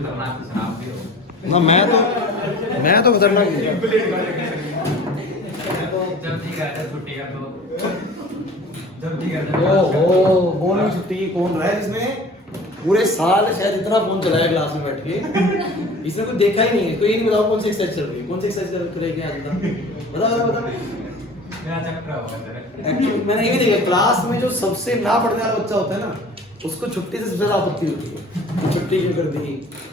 ना मैं तो खतरनाक हूँ। ओहो कौन है छुट्टी कौन रहा है इसने पूरे साल शायद इतना फोन चलाया क्लास में बैठ के इसने कुछ देखा ही नहीं है। तो ये नहीं बताओ कौन सी एक्सरसाइज चल रही है, कौन सी एक्सरसाइज कर रही है आज तक बता। एक्चुअली मैंने ये भी देखा क्लास में जो सबसे ना पढ़ने वाला बच्चा होता है ना उसको छुट्टी से सबसे ज्यादा आपत्ति होती है। छुट्टी क्यों कर दी,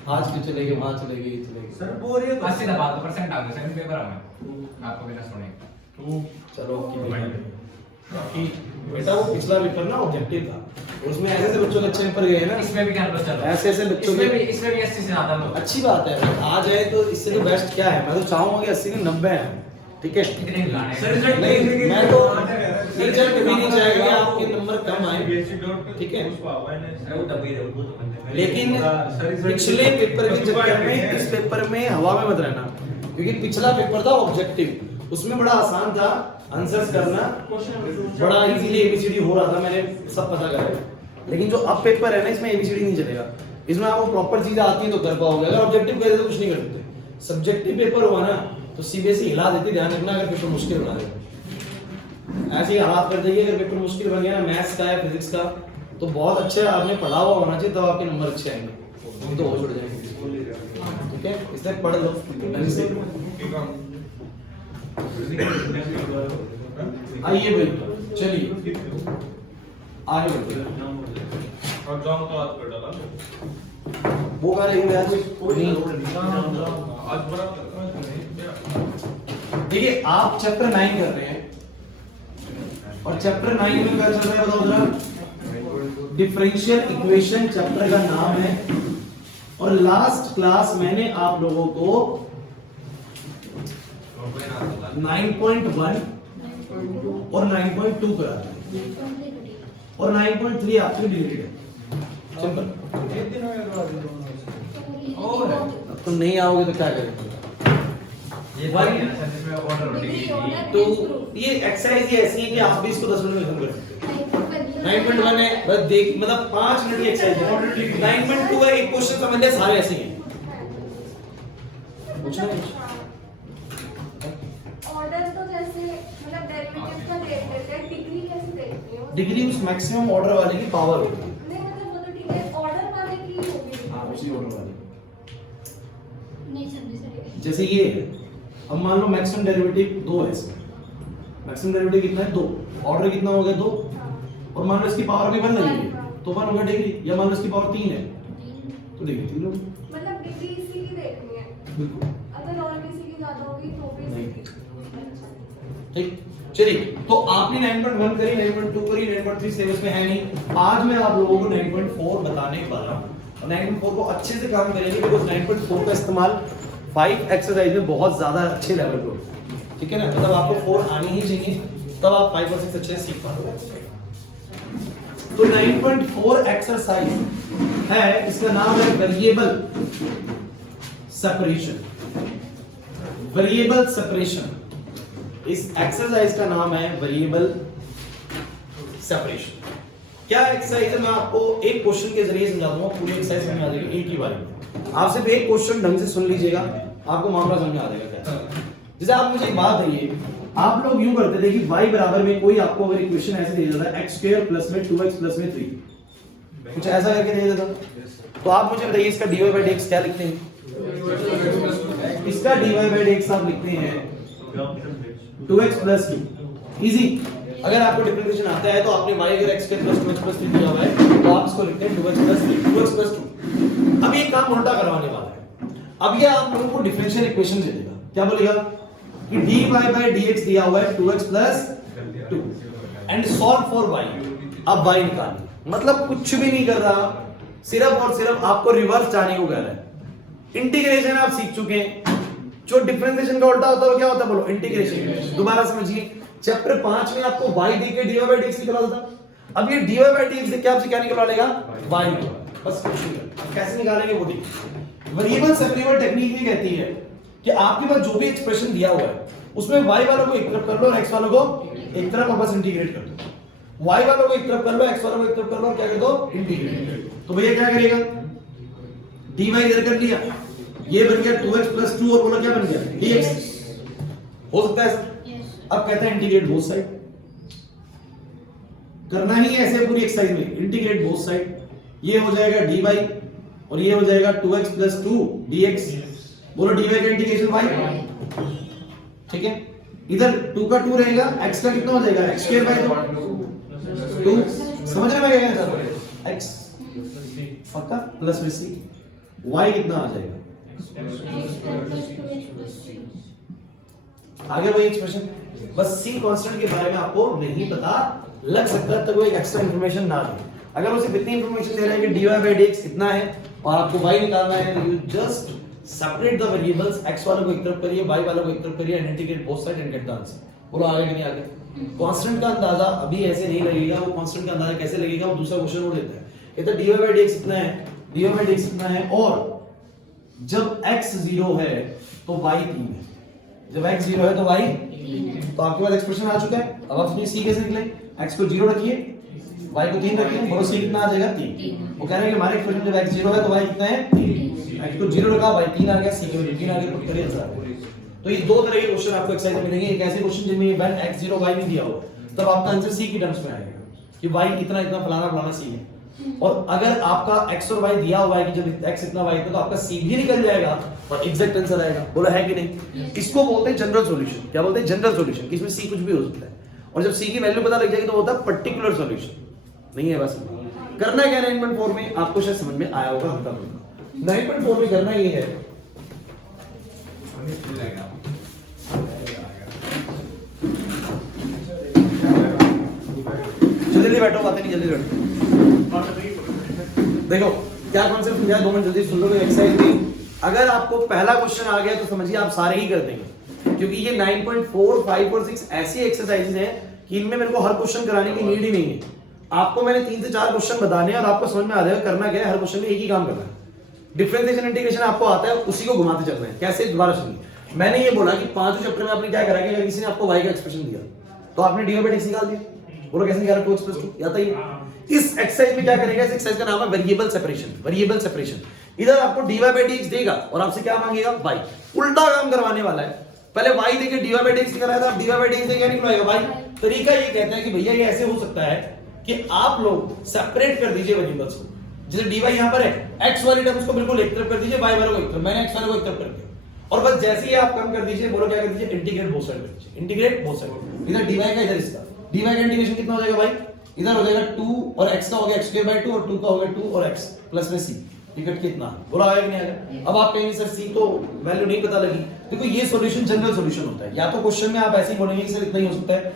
आज क्यों चले गए, वहां चले गए सर बोरियत 80% आ गए सेकंड पेपर में आपको बिना सुने। चलो कि बेटा वो पिछला पेपर ना ऑब्जेक्टिव था उसमें ऐसे ऐसे बच्चों के अच्छे पेपर गए हैं ना, इसमें भी क्या बच्चा ऐसे ऐसे बच्चों इसमें भी 80 से ज्यादा लोग। अच्छी बात है आ जाए तो इससे तो बेस्ट क्या है। मैं तो चाहूंगा कि 80 के 90 है, ठीक है। कितने लाने सर रिजल्ट नहीं मैं तो टीचर कभी नहीं चाहेगा आपके नंबर कम आए, ठीक है। लेकिन पिछले पेपर के चक्कर में इस पेपर में हवा में मत रहना, क्योंकि पिछला पेपर था ऑब्जेक्टिव उसमें बड़ा आसान था आंसर्स करना, बड़ा इजीली एबीसीडी हो रहा था, मैंने सब पता करा। लेकिन जो अब पेपर है ना इसमें एबीसीडी नहीं चलेगा, इसमें आपको प्रॉपर चीजें आती हैं तो कर पाओगे। अगर ऑब्जेक्टिव करे तो कुछ नहीं कर सकते। सब्जेक्टिव पेपर हुआ ना तो सीबीएसई हिला देती, ध्यान रखना अगर पेपर मुश्किल बना देगा। ऐसे ही हालात कर देगी अगर पेपर मुश्किल बन गया ना मैथ्स का या फिजिक्स का तो बहुत अच्छे आपने पढ़ा हुआ होना चाहिए तब आपके नंबर अच्छे आएंगे, तो हो छुट जाएंगे, ठीक है। इसलिए पढ़ लो ढंग से। आइए भाई चलिए आगे बढ़ते हैं। और जॉन तो आज कर डाला वो कर रही है आज नहीं। आज बड़ा देखिए आप चैप्टर 9 कर रहे हैं और चैप्टर 9 में क्या चल रहा है बताओ जरा। डिफरेंशियल इक्वेशन चैप्टर का नाम है और लास्ट क्लास मैंने आप लोगों को 9.1 और 9.2 करा था और 9.3 आपसे डिलीटेड है। सिंपल। और अब तुम नहीं आओगे तो क्या करेंगे। ये बात है ना सर जिसमें ऑर्डर होगी तो ये एक्सरसाइज ही ऐसी है कि आप भी इसको 10 मिनट में खत्म कर सकते हो। 9.1 है बस देख मतलब 5 मिनट की एक्सरसाइज है। 9.2 का एक क्वेश्चन समझ ले सारे ऐसे ही हैं। पूछना कुछ ऑर्डर तो जैसे मतलब डेरिवेटिव का देख लेते हैं, डिग्री कैसे देखते हैं? डिग्री उस मैक्सिमम ऑर्डर वाले की पावर होती है। नहीं मतलब वो तो ठीक है ऑर्डर वाले की होगी। हाँ उसी ऑर्डर वाले। नहीं समझी सर। जैसे ये है अब मान लो मैक्सिमम डेरिवेटिव 2 है इसमें। मैक्सिमम डेरिवेटिव कितना है 2, ऑर्डर कितना हो गया 2 और मान लो इसकी पावर भी 1 लगेगी तो 1 होगा डिग्री, या मान लो इसकी पावर 3 है तो डिग्री 3 होगी। मतलब डिग्री इसी की देखनी है, बिल्कुल अगर और किसी की ज्यादा होगी तो भी इसी की। ठीक। चलिए तो आपने 9.1 करी, 9.2 करी, 9.3 सिलेबस में है नहीं। आज मैं आप लोगों को 9.4 बताने वाला हूं और 9.4 को अच्छे से काम करेंगे बिकॉज़ 9.4 का इस्तेमाल 5 एक्सरसाइज में बहुत ज्यादा अच्छे लेवल पे होता है, ठीक है ना। मतलब आपको 4 आनी ही चाहिए तब आप 5 और 6 अच्छे से सीख पाओगे। तो 9.4 एक्सरसाइज है, इसका नाम है वेरिएबल सेपरेशन। वेरिएबल सेपरेशन, इस एक्सरसाइज का नाम है वेरिएबल सेपरेशन। क्या एक्सरसाइज है मैं आपको एक क्वेश्चन के जरिए समझा दूंगा, पूरी एक्सरसाइज समझ आ जाएगी एक ही बार में। आप सिर्फ एक क्वेश्चन ढंग से सुन लीजिएगा आपको मामला समझ आ जाएगा क्या। जैसे आप मुझे एक बात कहिए, आप लोग यूं करते थे कि y बराबर में कोई आपको अगर इक्वेशन ऐसे दे देता है x² प्लस में 2x प्लस में 3 कुछ ऐसा करके दे देता तो आप मुझे बताइए इसका dy/dx क्या लिखते हैं। इसका dy/dx आप लिखते हैं 2x प्लस 2 इजी। अगर आपको डिफरेंशिएशन आता है तो आपने y अगर x² प्लस 2x प्लस 3 दिया हुआ है तो आप इसको लिखते हैं 2x प्लस 3 2x प्लस 2। अब ये काम उल्टा करवाने वाला है। अब ये आप लोगों को डिफरेंशियल इक्वेशन दे देगा, क्या बोलेगा कि dy/dx दिया हुआ है 2x plus 2 and solve for y। अब y निकालिए, मतलब कुछ भी नहीं कर रहा, सिर्फ और सिर्फ आपको रिवर्स जाने को कह रहा है। इंटीग्रेशन आप सीख चुके हैं, जो डिफरेंशिएशन का उल्टा होता है क्या होता है बोलो इंटीग्रेशन। दोबारा समझिए, चैप्टर 5 में आपको y दे के dy/dx निकाला था, अब ये dy/dx देख के आपसे क्या निकलवा लेगा y निकलवा, बस कुछ नहीं करना। कैसे निकालेंगे वो देखिए। वेरिएबल सेपरेबल टेक्निक ये कहती है कि आपके पास जो भी एक्सप्रेशन दिया हुआ है उसमें y वालों को एक तरफ कर लो और x वालों को एक तरफ और बस इंटीग्रेट कर दो। y वालों को एक तरफ कर लो, x वालों को एक तरफ कर लो और क्या कर दो इंटीग्रेट। तो भैया क्या करेगा dy इधर कर लिया, ये बन गया 2x + 2 और बोला क्या बन गया dx। हो सकता है सर? अब कहता है इंटीग्रेट बोथ साइड, करना ही है ऐसे पूरी एक्सरसाइज में, इंटीग्रेट बोथ साइड। ये हो जाएगा dy और ये हो जाएगा 2x + 2 dx। बोलो dy का इंटीग्रेशन y, ठीक है। इधर 2 का 2 रहेगा, x का कितना हो जाएगा x² 2। समझ रहे हैं क्या सर? x पक्का प्लस में c, y कितना आ जाएगा आगे वही एक्सप्रेशन। बस c कांस्टेंट के बारे में आपको नहीं पता लग सकता है, तो वो एक एक्स्ट्रा इंफॉर्मेशन ना दे। अगर वो सिर्फ इतनी इंफॉर्मेशन दे रहा है कि dy/dx इतना है और आपको y निकालना है, तो you just separate the variables, x वालों को एक तरफ करिए, y वालों को एक तरफ करिए, and integrate both side and get the answer. बोलो आगे कि नहीं आगे? कांस्टेंट का अंदाजा अभी ऐसे नहीं लगेगा, वो कांस्टेंट का अंदाजा कैसे लगेगा, वो दूसरा क्वेश्चन और देता है। ये तो dy/dx इतना है, dy/dx इतना है, और जब x 0 है तो y 3 है, जब x 0 है तो y, तो आपके पास एक्सप्रेशन आ चुका है। अब आप इसमें c कैसे निकले? x को 0 रखिए, y को 3 रखिए, बोलो c कितना आ जाएगा 3। वो कह रहे हैं कि हमारे एक्सप्रेशन जब x 0 है तो y कितना है 3, x को 0 रखा, y 3 आ गया, c को 3 आ गया, पुट करिए आंसर। तो ये दो तरह के क्वेश्चन आपको एक्सरसाइज में मिलेंगे। एक ऐसे क्वेश्चन जिनमें ये when x 0 y नहीं दिया हो, तब आपका आंसर c की टर्म्स में आएगा कि y इतना इतना फलाना फलाना c है। और अगर आपका x और y दिया हुआ है कि जब x इतना y इतना, तो आपका c भी निकल जाएगा और एग्जैक्ट आंसर आएगा। बोला है कि नहीं? इसको बोलते हैं जनरल सॉल्यूशन। क्या बोलते हैं? जनरल सॉल्यूशन, कि इसमें c कुछ भी हो सकता है, और जब c की वैल्यू पता लग जाएगी तो होता है पर्टिकुलर सॉल्यूशन। नहीं है बस करना क्या 9.4 में, आपको शायद समझ में आया होगा। हल्का 9.4 में करना ये है, जल्दी बैठो, बातें नहीं जल्दी बैठो। देखो क्या कॉन्सेप्ट समझा, 2 मिनट जल्दी सुन लो। एक्सरसाइज में अगर आपको पहला क्वेश्चन आ गया तो समझिए आप सारे ही कर देंगे, क्योंकि ये 9.4, 5 और 6 ऐसी एक्सरसाइजेज हैं कि इनमें मेरे को हर क्वेश्चन कराने की नीड ही नहीं है। आपको मैंने 3 से 4 क्वेश्चन बताने हैं और आपको समझ में आ जाएगा करना क्या है। हर क्वेश्चन में एक ही काम करना है, डिफरेंशिएशन इंटीग्रेशन आपको आता है, उसी को घुमाते चलना है। कैसे? दोबारा सुनिए। मैंने ये बोला कि 5वें चैप्टर में आपने क्या करा कि अगर किसी ने आपको y का एक्सप्रेशन दिया तो आपने dy/dx निकाल दिया। बोलो कैसे निकाला? 2x + 2 आता ही है। इस एक्सरसाइज में क्या करेंगे? इस एक्सरसाइज का नाम है वेरिएबल सेपरेशन। वेरिएबल सेपरेशन, इधर आपको dy/dx देगा और आपसे क्या मांगेगा? y। उल्टा काम करवाने वाला है, पहले y देके dy/dx निकाला था, अब dy/dx देके क्या निकलेगा? y। तरीका ये कहता है कि भैया ये ऐसे हो सकता है कि आप लोग सेपरेट कर दीजिए वेरिएबल्स को। जैसे dy यहां पर है, x वाली टर्म्स को बिल्कुल एक तरफ कर दीजिए, y वाले को एक तरफ। मैंने x वाले को एक तरफ कर दिया, और बस जैसे ही आप कम कर दीजिए, बोलो क्या कर दीजिए? इंटीग्रेट बोथ साइड कर दीजिए। इंटीग्रेट बोथ साइड, इधर dy का, इधर इसका। dy का इंटीग्रेशन कितना हो जाएगा भाई? इधर हो जाएगा 2 और x का हो गया x²/2 और 2 का हो गया 2 और x प्लस में c। टिकट कितना? बोला आएगा कि नहीं आएगा? अब आप कहेंगे सर c तो वैल्यू नहीं पता लगी। देखो ये सॉल्यूशन जनरल सॉल्यूशन होता है, या तो क्वेश्चन में आप ऐसे ही बोलेंगे कि सर इतना ही हो सकता है,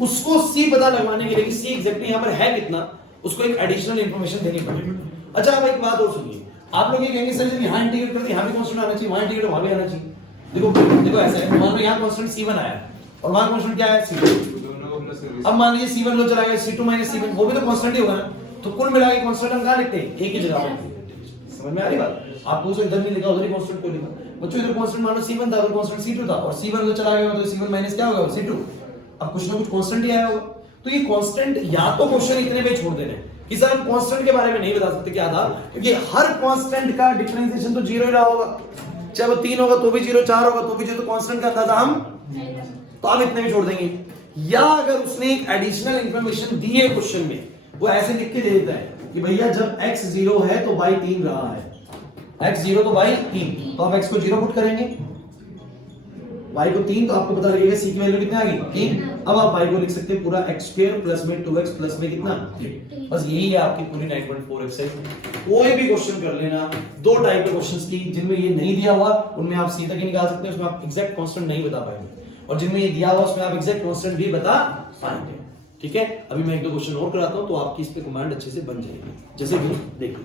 उसको c पता लगवाने के लिए कि c एग्जैक्टली यहां पर है कितना, उसको एक एडिशनल इंफॉर्मेशन देनी पड़ेगी। अच्छा अब एक बात और सुनिए, आप लोग ये कहेंगे सर जब यहां इंटीग्रेट करते यहां भी कांस्टेंट आना चाहिए, वहां इंटीग्रेट वहां भी आना चाहिए। देखो ऐसा है, मान लो यहां कांस्टेंट c1 आया और वहां कांस्टेंट क्या है? c2। अब मान लीजिए c1 लो चला गया, c2 - c1, वो भी तो कांस्टेंट ही होगा ना। तो कुल मिला के कांस्टेंट हम कहां लिखते हैं? एक ही जगह पर। समझ में आ रही बात? आपको उसे इधर नहीं लिखा, उधर ही कांस्टेंट को लिखा। बच्चों इधर कांस्टेंट मान लो c1 था, उधर कांस्टेंट c2 था, और c1 लो चला गया तो c1 माइनस क्या होगा? c2। अब कुछ ना कुछ कांस्टेंट ही आया होगा। तो ये कांस्टेंट या तो क्वेश्चन इतने पे छोड़ देने कि सर हम कांस्टेंट के बारे में नहीं बता सकते क्या था, क्योंकि हर कांस्टेंट का डिफरेंशिएशन तो 0 ही रहा होगा। चाहे वो 3 होगा तो भी 0, 4 होगा तो भी 0, तो कांस्टेंट का अंदाजा हम तो आप इतने भी छोड़ देंगे। या अगर उसने एक एडिशनल इंफॉर्मेशन दी है क्वेश्चन में, वो ऐसे लिख के दे देता है कि भैया जब x 0 है तो y 3 रहा है, x 0 तो y 3, तो आप x को 0 पुट करेंगे, y को 3, तो आपको पता लगेगा c की वैल्यू कितनी आ गई? 3। अब आप y को लिख सकते हैं पूरा x² प्लस में 2x प्लस में कितना? 3। बस यही है आपकी पूरी 9.4 एक्सरसाइज। कोई भी क्वेश्चन कर लेना, 2 टाइप के क्वेश्चंस की, जिनमें ये नहीं दिया हुआ उनमें आप c तक ही निकाल सकते हैं, उसमें आप एग्जैक्ट कांस्टेंट नहीं बता पाएंगे, और जिनमें ये दिया हुआ उसमें आप एग्जैक्ट कांस्टेंट भी बता पाएंगे। ठीक है, अभी मैं 1-2 क्वेश्चन और कराता हूं तो आपकी इस पे कमांड अच्छे से बन जाएगी। जैसे कि देखिए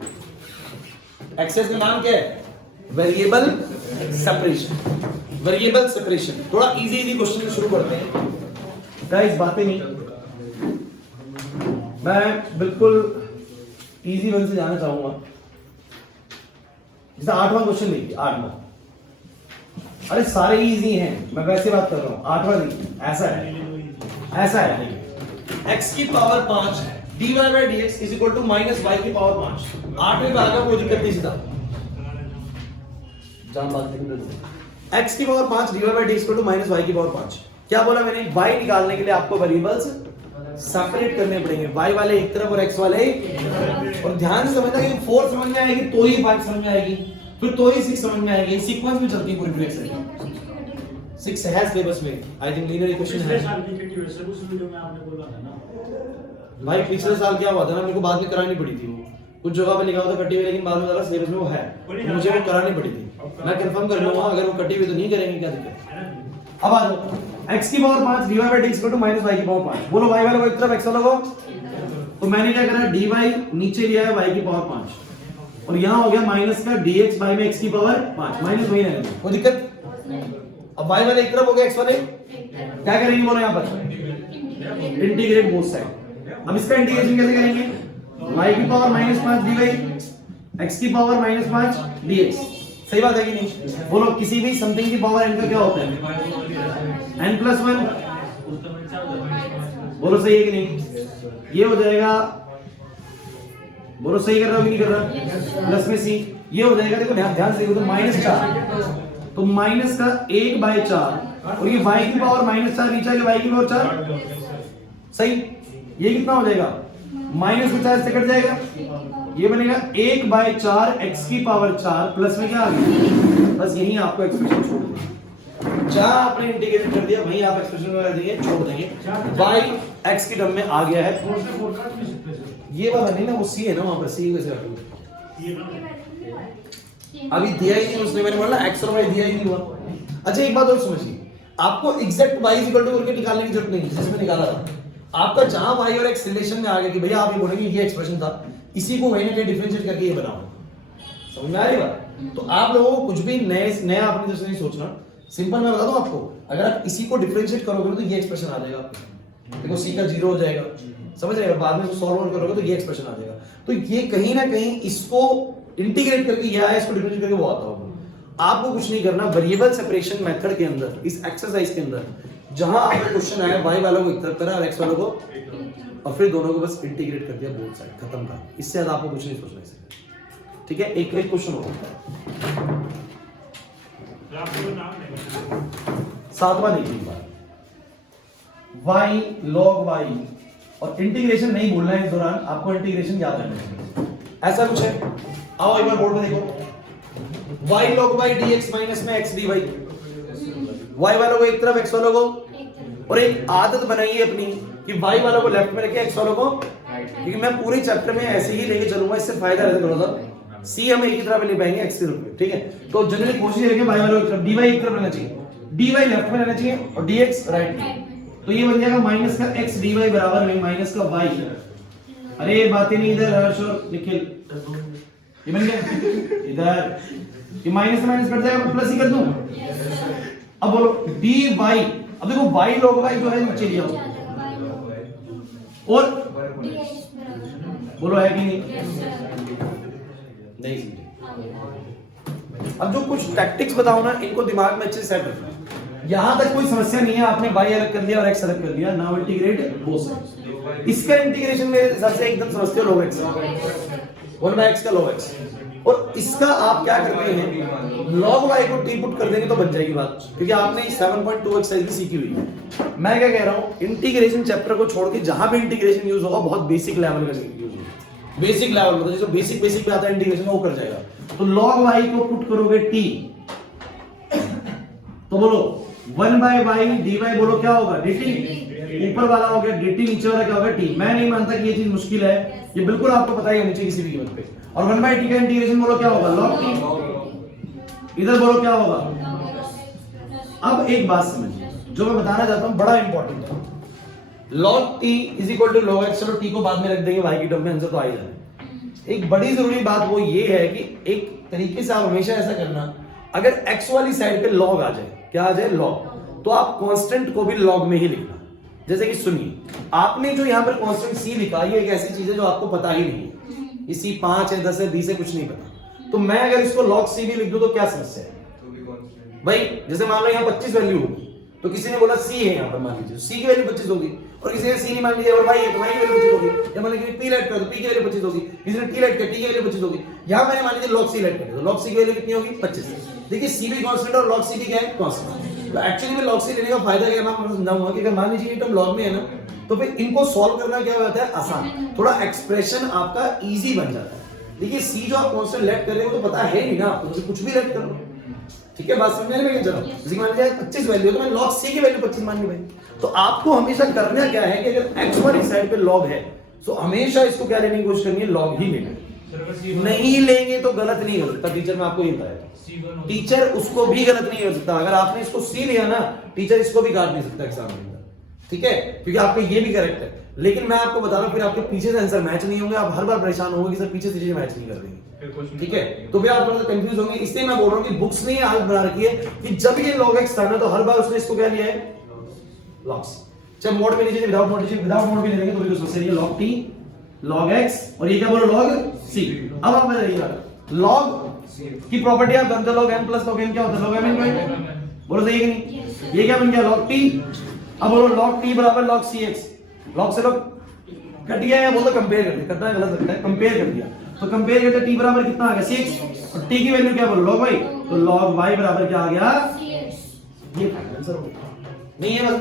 एक्सरसाइज का नाम क्या है? Variable separation. वेरिएबल सेपरेशन थोड़ा इजी क्वेश्चन से शुरू करते हैं गाइस, बातें नहीं, मैं बिल्कुल इजी वन से जाना चाहूंगा। जैसे 8वां क्वेश्चन लीजिए, 8वां। अरे सारे ही इजी हैं, मैं वैसे बात कर रहा हूं। 8वां लीजिए, ऐसा है x की power 5 dy/dx is equal to -y की पावर 5। 8वें भाग का कोई दिक्कत नहीं सीधा, जहां बात करेंगे x की power 5 dy by dx minus y की पावर 5। क्या बोला मैंने, y निकालने के लिए आपको वेरिएबल्स सेपरेट करने पड़ेंगे, y वाले एक तरफ और x वाले और ध्यान से समझना कि 4 समझ में आएगी तो ही 5 समझ में आएगी, फिर तो ही 6 समझ में आएगी। सीक्वेंस में चलती है पूरी डायरेक्शन। 6 है सिलेबस में, आई थिंक लीनियर इक्वेशन है। साल की किटी वैसे उस वीडियो में आपने बोला था ना भाई पिछले साल क्या हुआ था ना, मेरे को बाद में करानी पड़ी थी वो, कुछ जगह पे लिखा हुआ था कटी हुई, लेकिन बाद में लगा सिलेबस में वो है, तो मुझे वो करानी पड़ी थी। मैं कंफर्म कर लूंगा, अगर वो कटी हुई तो नहीं करेंगे, क्या दिक्कत। अब आ जाओ, x की power 5 dy by dx minus y की पावर 5। बोलो y वाले को एक तरफ x वाला को, तो मैंने क्या करा, dy नीचे लिया है y की पावर 5 और यहां हो गया माइनस का dx by में x की पावर 5, माइनस वही रहेगा, कोई दिक्कत। अब y वाले एक तरफ हो गया, x वाले क्या करेंगे बोलो यहां पर, इंटीग्रेट बोथ साइड। अब इसका इंटीग्रेशन कैसे करेंगे, y की पावर माइनस 5 dy x की पावर माइनस 5 dx। सही बात है कि नहीं, बोलो किसी भी समथिंग की पावर n का क्या होता है, n प्लस 1। बोलो सही है कि नहीं, ये हो जाएगा, बोलो सही कर रहा हूं कि नहीं कर रहा, प्लस में c ये हो जाएगा। देखो ध्यान से देखो, तो माइनस 4, तो माइनस का 1/4 और ये y की पावर माइनस 4 नीचे आ गया y की पावर 4। सही, ये कितना हो जाएगा, माइनस में 4 से कट जाएगा, ये बनेगा 1/4 x की पावर 4 प्लस में क्या आ गया, बस यही आपको एक्सप्रेशन छोड़ देंगे, जहां आपने इंटीग्रेट कर दिया वहीं आप एक्सप्रेशन में रख देंगे, छोड़ देंगे। y x की टर्म में आ गया है, ये वाला नहीं ना, वो c है ना, वहां पर c कैसे रखोगे, अभी दिया ही नहीं उसने, मैंने बोला x और y दिया ही नहीं हुआ। अच्छा एक बात और समझिए, आपको एग्जैक्ट y करके निकालने की जरूरत नहीं है, जिसमें निकाला था आपका, जहां y और x रिलेशन में आ गया कि भैया आप ये बोलेंगे ये एक्सप्रेशन था, इसी को वही ना कहीं डिफरेंशिएट करके ये बनाओ। समझ में आ रही बात, तो आप लोगों को कुछ भी नया अपनी तरफ से नहीं सोचना, सिंपल मैं बता दूं आपको, अगर आप इसी को डिफरेंशिएट करोगे तो ये एक्सप्रेशन आ जाएगा आपको, देखो c का 0 हो जाएगा, समझ रहे हो, बाद में सॉल्व करोगे तो ये एक्सप्रेशन आ जाएगा। तो ये कहीं ना कहीं इसको इंटीग्रेट करके ये आया, इसको डिफरेंशिएट करके वो आता होगा। आपको कुछ नहीं करना, वेरिएबल सेपरेशन मेथड के अंदर, इस एक्सरसाइज के अंदर जहां आपको क्वेश्चन आया y वालों को एक तरफ करा और x वालों को, और फिर दोनों को बस इंटीग्रेट कर दिया बोथ साइड, खत्म कर, इससे ज्यादा आपको कुछ नहीं सोचना है। ठीक है, एक क्वेश्चन होगा, सातवां देखिए बार, y log y, और इंटीग्रेशन नहीं बोलना है इस दौरान, आपको इंटीग्रेशन याद रखना है। ऐसा कुछ है, आओ एक बार बोर्ड में देखो, y log y dx minus में x dy, y वालों को एक तरफ x वालों को, और एक आदत बनाइए अपनी कि y वालों को लेफ्ट में रखे x वालों को, क्योंकि मैं पूरे चैप्टर में ऐसे ही लेके चलूंगा, इससे फायदा रहता है थोड़ा सा, c हम एक ही तरफ ले पाएंगे x के रूप में, ठीक है। तो जनरली कोशिश रखें y वालों की तरफ, dy एक तरफ रहना चाहिए, dy लेफ्ट में रहना चाहिए और dx राइट में, तो ये बन जाएगा माइनस का x dy बराबर में माइनस का y। अरे बातें नहीं इधर हर्ष और निखिल, ये बन गया इधर, ये माइनस से माइनस कट जाएगा, प्लस ही कर दूं। अब बोलो dy, अब देखो y log y जो है नीचे लिया हुआ, और बोलो है कि नहीं, नहीं समझे। अब जो कुछ टैक्टिक्स बताओ ना, इनको दिमाग में अच्छे से सेट रखना, यहां तक कोई समस्या नहीं है, आपने y अलग कर लिया और x अलग कर लिया, नाउ इंटीग्रेट बोथ साइड्स। इसका इंटीग्रेशन मेरे हिसाब से एकदम समझते हो, log x 1/x का log x, और इसका आप क्या करते हैं, log y को t पुट कर देंगे तो बन जाएगी बात, क्योंकि आपने 7.2 एक्सरसाइज भी सीखी हुई है। मैं क्या कह रहा हूं, इंटीग्रेशन चैप्टर को छोड़ के जहां पे इंटीग्रेशन यूज होगा बहुत बेसिक लेवल का यूज होगा, बेसिक लेवल मतलब जो बेसिक पे आता है इंटीग्रेशन वो कर जाएगा। तो log y को पुट करोगे t, तो बोलो 1/y dy, बोलो क्या होगा dt, ऊपर वाला हो गया dt, नीचे वाला क्या होगा t। मैं नहीं मानता कि ये चीज मुश्किल है, ये बिल्कुल आपको पता ही होनी चाहिए किसी भी कीमत पे। और 1/t का इंटीग्रेशन बोलो क्या होगा log t, इधर बोलो क्या होगा। अब एक बात समझिए, जो मैं बताना चाहता हूं बड़ा इंपॉर्टेंट है, log t is equal to log x, चलो t को बाद में रख देंगे, y की टर्म में आंसर तो आ ही जाए। एक बड़ी जरूरी बात वो ये है कि एक तरीके से आप हमेशा ऐसा करना, अगर x वाली साइड पे log आ जाए, क्या आ जाए log, तो आप कांस्टेंट को भी log में ही लिखना। जैसे कि सुनिए, आपने जो यहाँ पर कांस्टेंट c लिखा, ये एक ऐसी चीज है जो आपको पता ही नहीं है, इसी 5 है 10 है 20 है कुछ नहीं पता, तो मैं अगर इसको log c भी लिख दूं तो क्या समस्या है भाई। जैसे मान लो यहाँ 25 वैल्यू होगी, तो किसी ने बोला c है यहाँ पर, मान लीजिए c की वैल्यू 25 होगी, और किसी ने सी नहीं मान लिया और भाई तो भाई की वैल्यू 25 होगी, या मान लीजिए पी लेट कर दो, पी की वैल्यू 25 होगी, किसी ने टी लेट कर, टी की वैल्यू 25 होगी। यहां मैंने मान लीजिए लॉग सी लेट कर दिया, तो लॉग सी की वैल्यू कितनी होगी 25। देखिए सी भी कांस्टेंट और लॉग सी भी क्या है कांस्टेंट। तो एक्चुअली में लॉग सी लेने का फायदा क्या है मैं आपको समझाऊंगा कि अगर मान लीजिए ये टर्म लॉग में है ना, तो फिर इनको सॉल्व करना क्या हो जाता है आसान, थोड़ा एक्सप्रेशन आपका इजी बन जाता है। देखिए सी जो आप कांस्टेंट लेट कर रहे हो तो पता है नहीं ना आपको, तो कुछ भी लेट कर लो, ठीक है, बात समझने में क्या चलो। जैसे मान लीजिए 25 वैल्यू है तो मैं log c की वैल्यू 25 मान ली भाई। तो आपको हमेशा करना क्या है कि अगर x वाली साइड पे log है तो हमेशा इसको क्या लेने की कोशिश करनी है, log ही लेना है। नहीं लेंगे तो गलत नहीं हो सकता, टीचर मैं आपको ये बताया, टीचर उसको भी गलत नहीं हो सकता। अगर आपने इसको c लिया ना, टीचर इसको भी काट नहीं सकता एग्जाम में, ठीक है, क्योंकि आपका ये भी करेक्ट है। लेकिन मैं आपको बता रहा हूं फिर आपके पीछे से आंसर मैच नहीं होंगे, आप हर बार परेशान होंगे कि सर पीछे से चीजें मैच नहीं कर रही, ठीक है, तो फिर आप थोड़ा सा कंफ्यूज होंगे। इसलिए मैं बोल रहा हूं कि बुक्स ने हालत बना रखी है कि जब ये log x था ना तो हर बार उसने इसको क्या लिया है log c। जब मोड में लीजिए, विदाउट मोड लीजिए, विदाउट मोड भी ले लेंगे तो भी उससे ये log t log x और ये क्या बोलो log c। अब आप बताइएगा log की प्रॉपर्टी आप जानते हो, log n plus log n क्या होता है, log m n, बोलो सही है कि नहीं। ये क्या बन गया log t। अब बोलो log t बराबर log cx, log से log कट गया या बोलो कंपेयर कर दिया, कटना गलत लगता है, कंपेयर कर दिया तो कंपेयर करते t बराबर कितना आ गया 6 और t की वैल्यू क्या बोलो log y, तो log y बराबर क्या आ गया, ये आंसर हो गया। नहीं है बस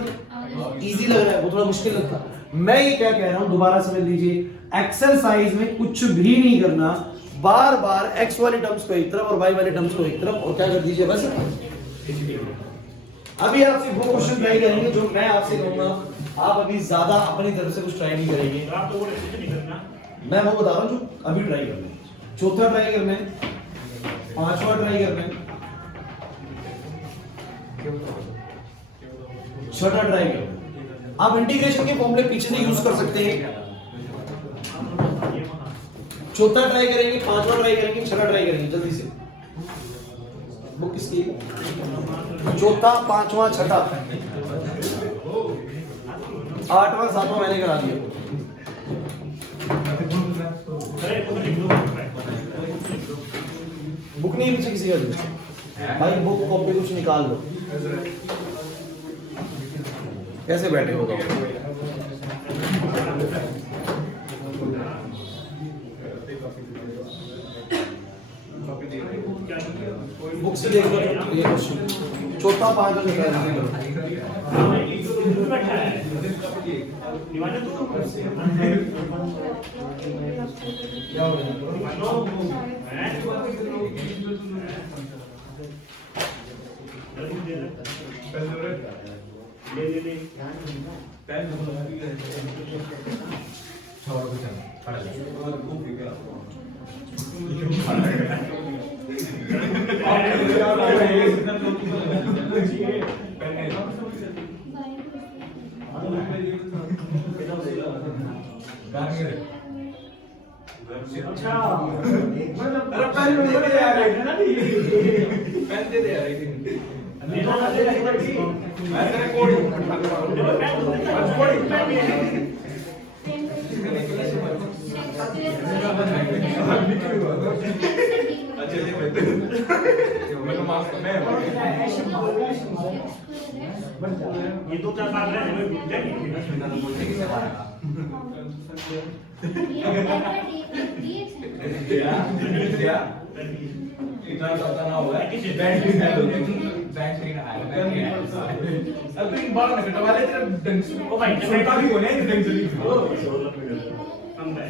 इजी लग रहा है, वो थोड़ा मुश्किल लगता है। मैं ये क्या कह रहा हूं दोबारा समझ लीजिए, एक्सरसाइज में कुछ भी नहीं करना, बार बार x वाले टर्म्स को एक तरफ और y वाले टर्म्स को एक तरफ और क्या कर दीजिए बस। अभी आपसे वो क्वेश्चन ट्राई करेंगे जो मैं आपसे कहूंगा, आप अभी ज्यादा अपनी तरफ से कुछ ट्राई नहीं करेंगे, आप तो वो नहीं करना, मैं वो बता रहा हूं जो अभी ट्राई करना है। चौथा ट्राई करना है, पांचवा ट्राई करना है, छठा ट्राई करना है। आप इंटीग्रेशन के फॉर्मूले पीछे से यूज कर सकते हैं। चौथा ट्राई करेंगे, पांचवा ट्राई करेंगे, छठा ट्राई करेंगे, जल्दी से। बुक किसकी है? चौथा, पांचवा, छठा, आठवां, सातवां मैंने करा दिया। बुक नहीं है पीछे किसी का भाई, बुक कॉपी कुछ निकाल लो। कैसे बैठे हो बुक से देख लो ये क्वेश्चन, चौथा पांचवा अच्छा ये दो चार बार रहे हैं इतना पता ना हुआ कि बैटरी है तो बैटरी ना है अब तो बार ना कटवा ले तेरा ढंग से ओ भाई छोटा भी होने ढंग से हम है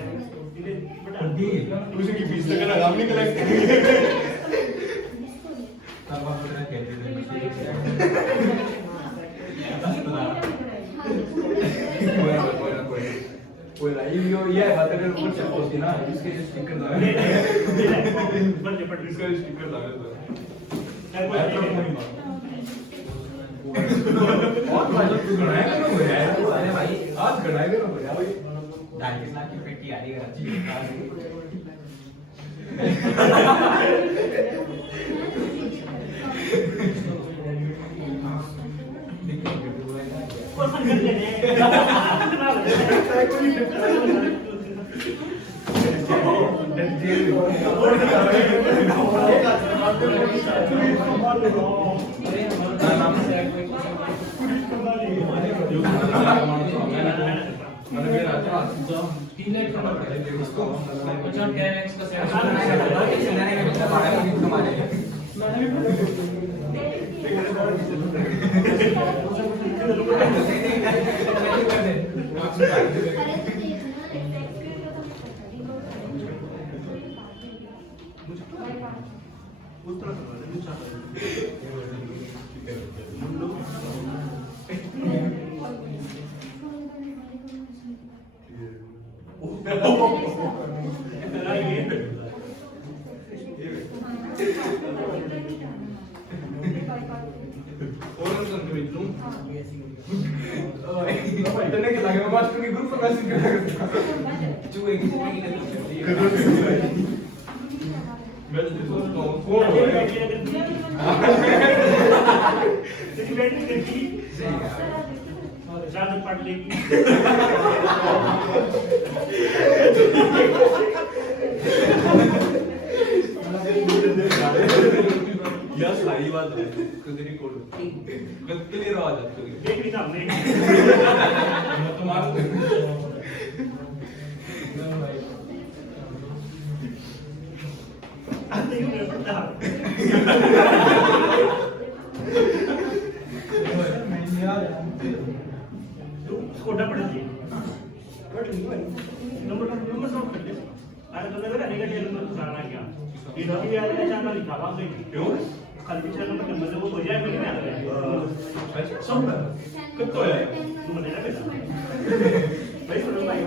दी उसी की फीस तक ना हम नहीं कलेक्ट तब आप तेरा कहते कोई लाइव यो ये बात तेरे ऊपर से होती ना इसके स्टिकर लगा इसका स्टिकर लगा दो और भाई तू गड़ाएगा ना हो यार अरे भाई आज गड़ाएगा ना हो यार भाई 2.5 लाख की पेटी आ रही है अच्छी मैंने मेरा अच्छा 3 लाख का पड़ता है उसको 10x का 7 उस तरह करवा दे दूसरा internet के लगे मास्टर के ग्रुप में मैसेज करता चुएगी मैं तो सोचता हूं कौन हो रहा है ज्यादा पढ़ लेगी या सारी बात है कदरी कोड क्लियर आवाज आती है एक भी काम नहीं मैं तुम्हारा आते ही मेरे पता कोटा पढ़ ली नंबर नोट कर ले अरे तो मेरा निकल नंबर सुनाना क्या ये नोट भी आया चाहना लिखा हुआ है क्यों कल पिछले नंबर के मतलब वो हो जाए मेरे में आ रहा है सब कितना है तू मत लेना बेटा भाई सुनो भाई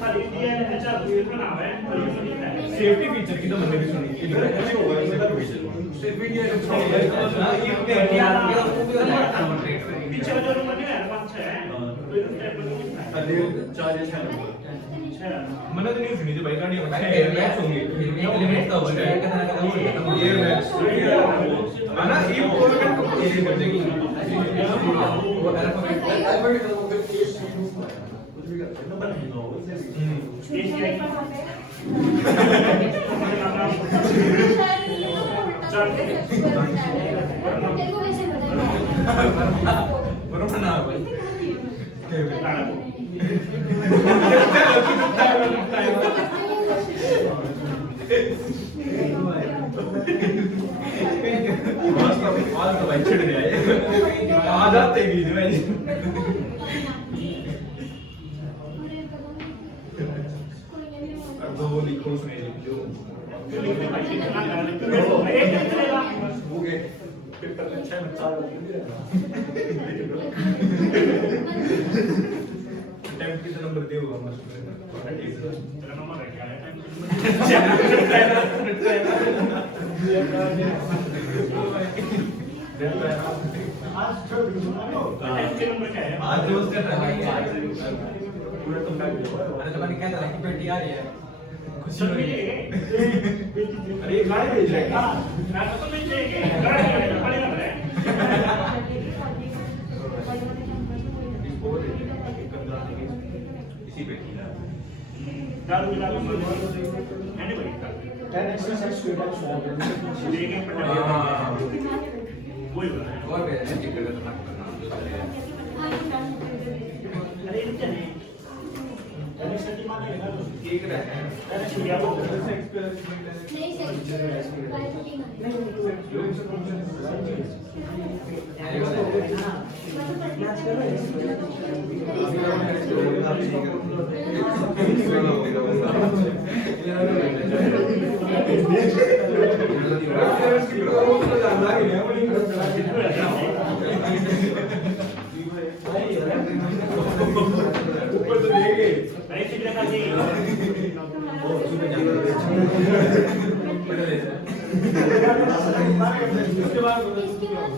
खाली दिया है अच्छा ये का नाम है और ये लिखा है सेफ्टी फीचर की तो मैंने भी सुनी थी कुछ होगा इसका फीचर सेफ्टी की पीछे जो नंबर नहीं है 5 है तो इस टाइप में लिखा है अरे चार्जेस है मैंने तो नहीं सुनी थी भाई गाड़ी में मैच होंगे एक लिमिट तो होता है कितना ये मैच है ना ये गवर्नमेंट ये कर देगी वो अल्फाबेट बरोबर ना भाई दो लिखो उसमें लिख लो हो गए फिर तक अच्छा में चार टाइम कितना नंबर दे होगा तेरा नंबर है क्या है नंबर क्या है आज रोज कर रहा है पूरा तुम अरे जब मैंने कहा था कि बेटी आ रही है खुशी हो रही है अरे गाड़ी भेज रहा है क्या मैं तो नहीं चाहिए गाड़ी खड़ी लग रहा है इसी पे दारू मिला मैंने वही कहा 10 exercise to about solve लेके पटा वही बोला है और मैं चेक कर रहा था अरे इनके नहीं अरे सच्ची माने है ना केक रहा है अरे छुड़िया को ऊपर तो देंगे अरे चिकन खा जी उसके बाद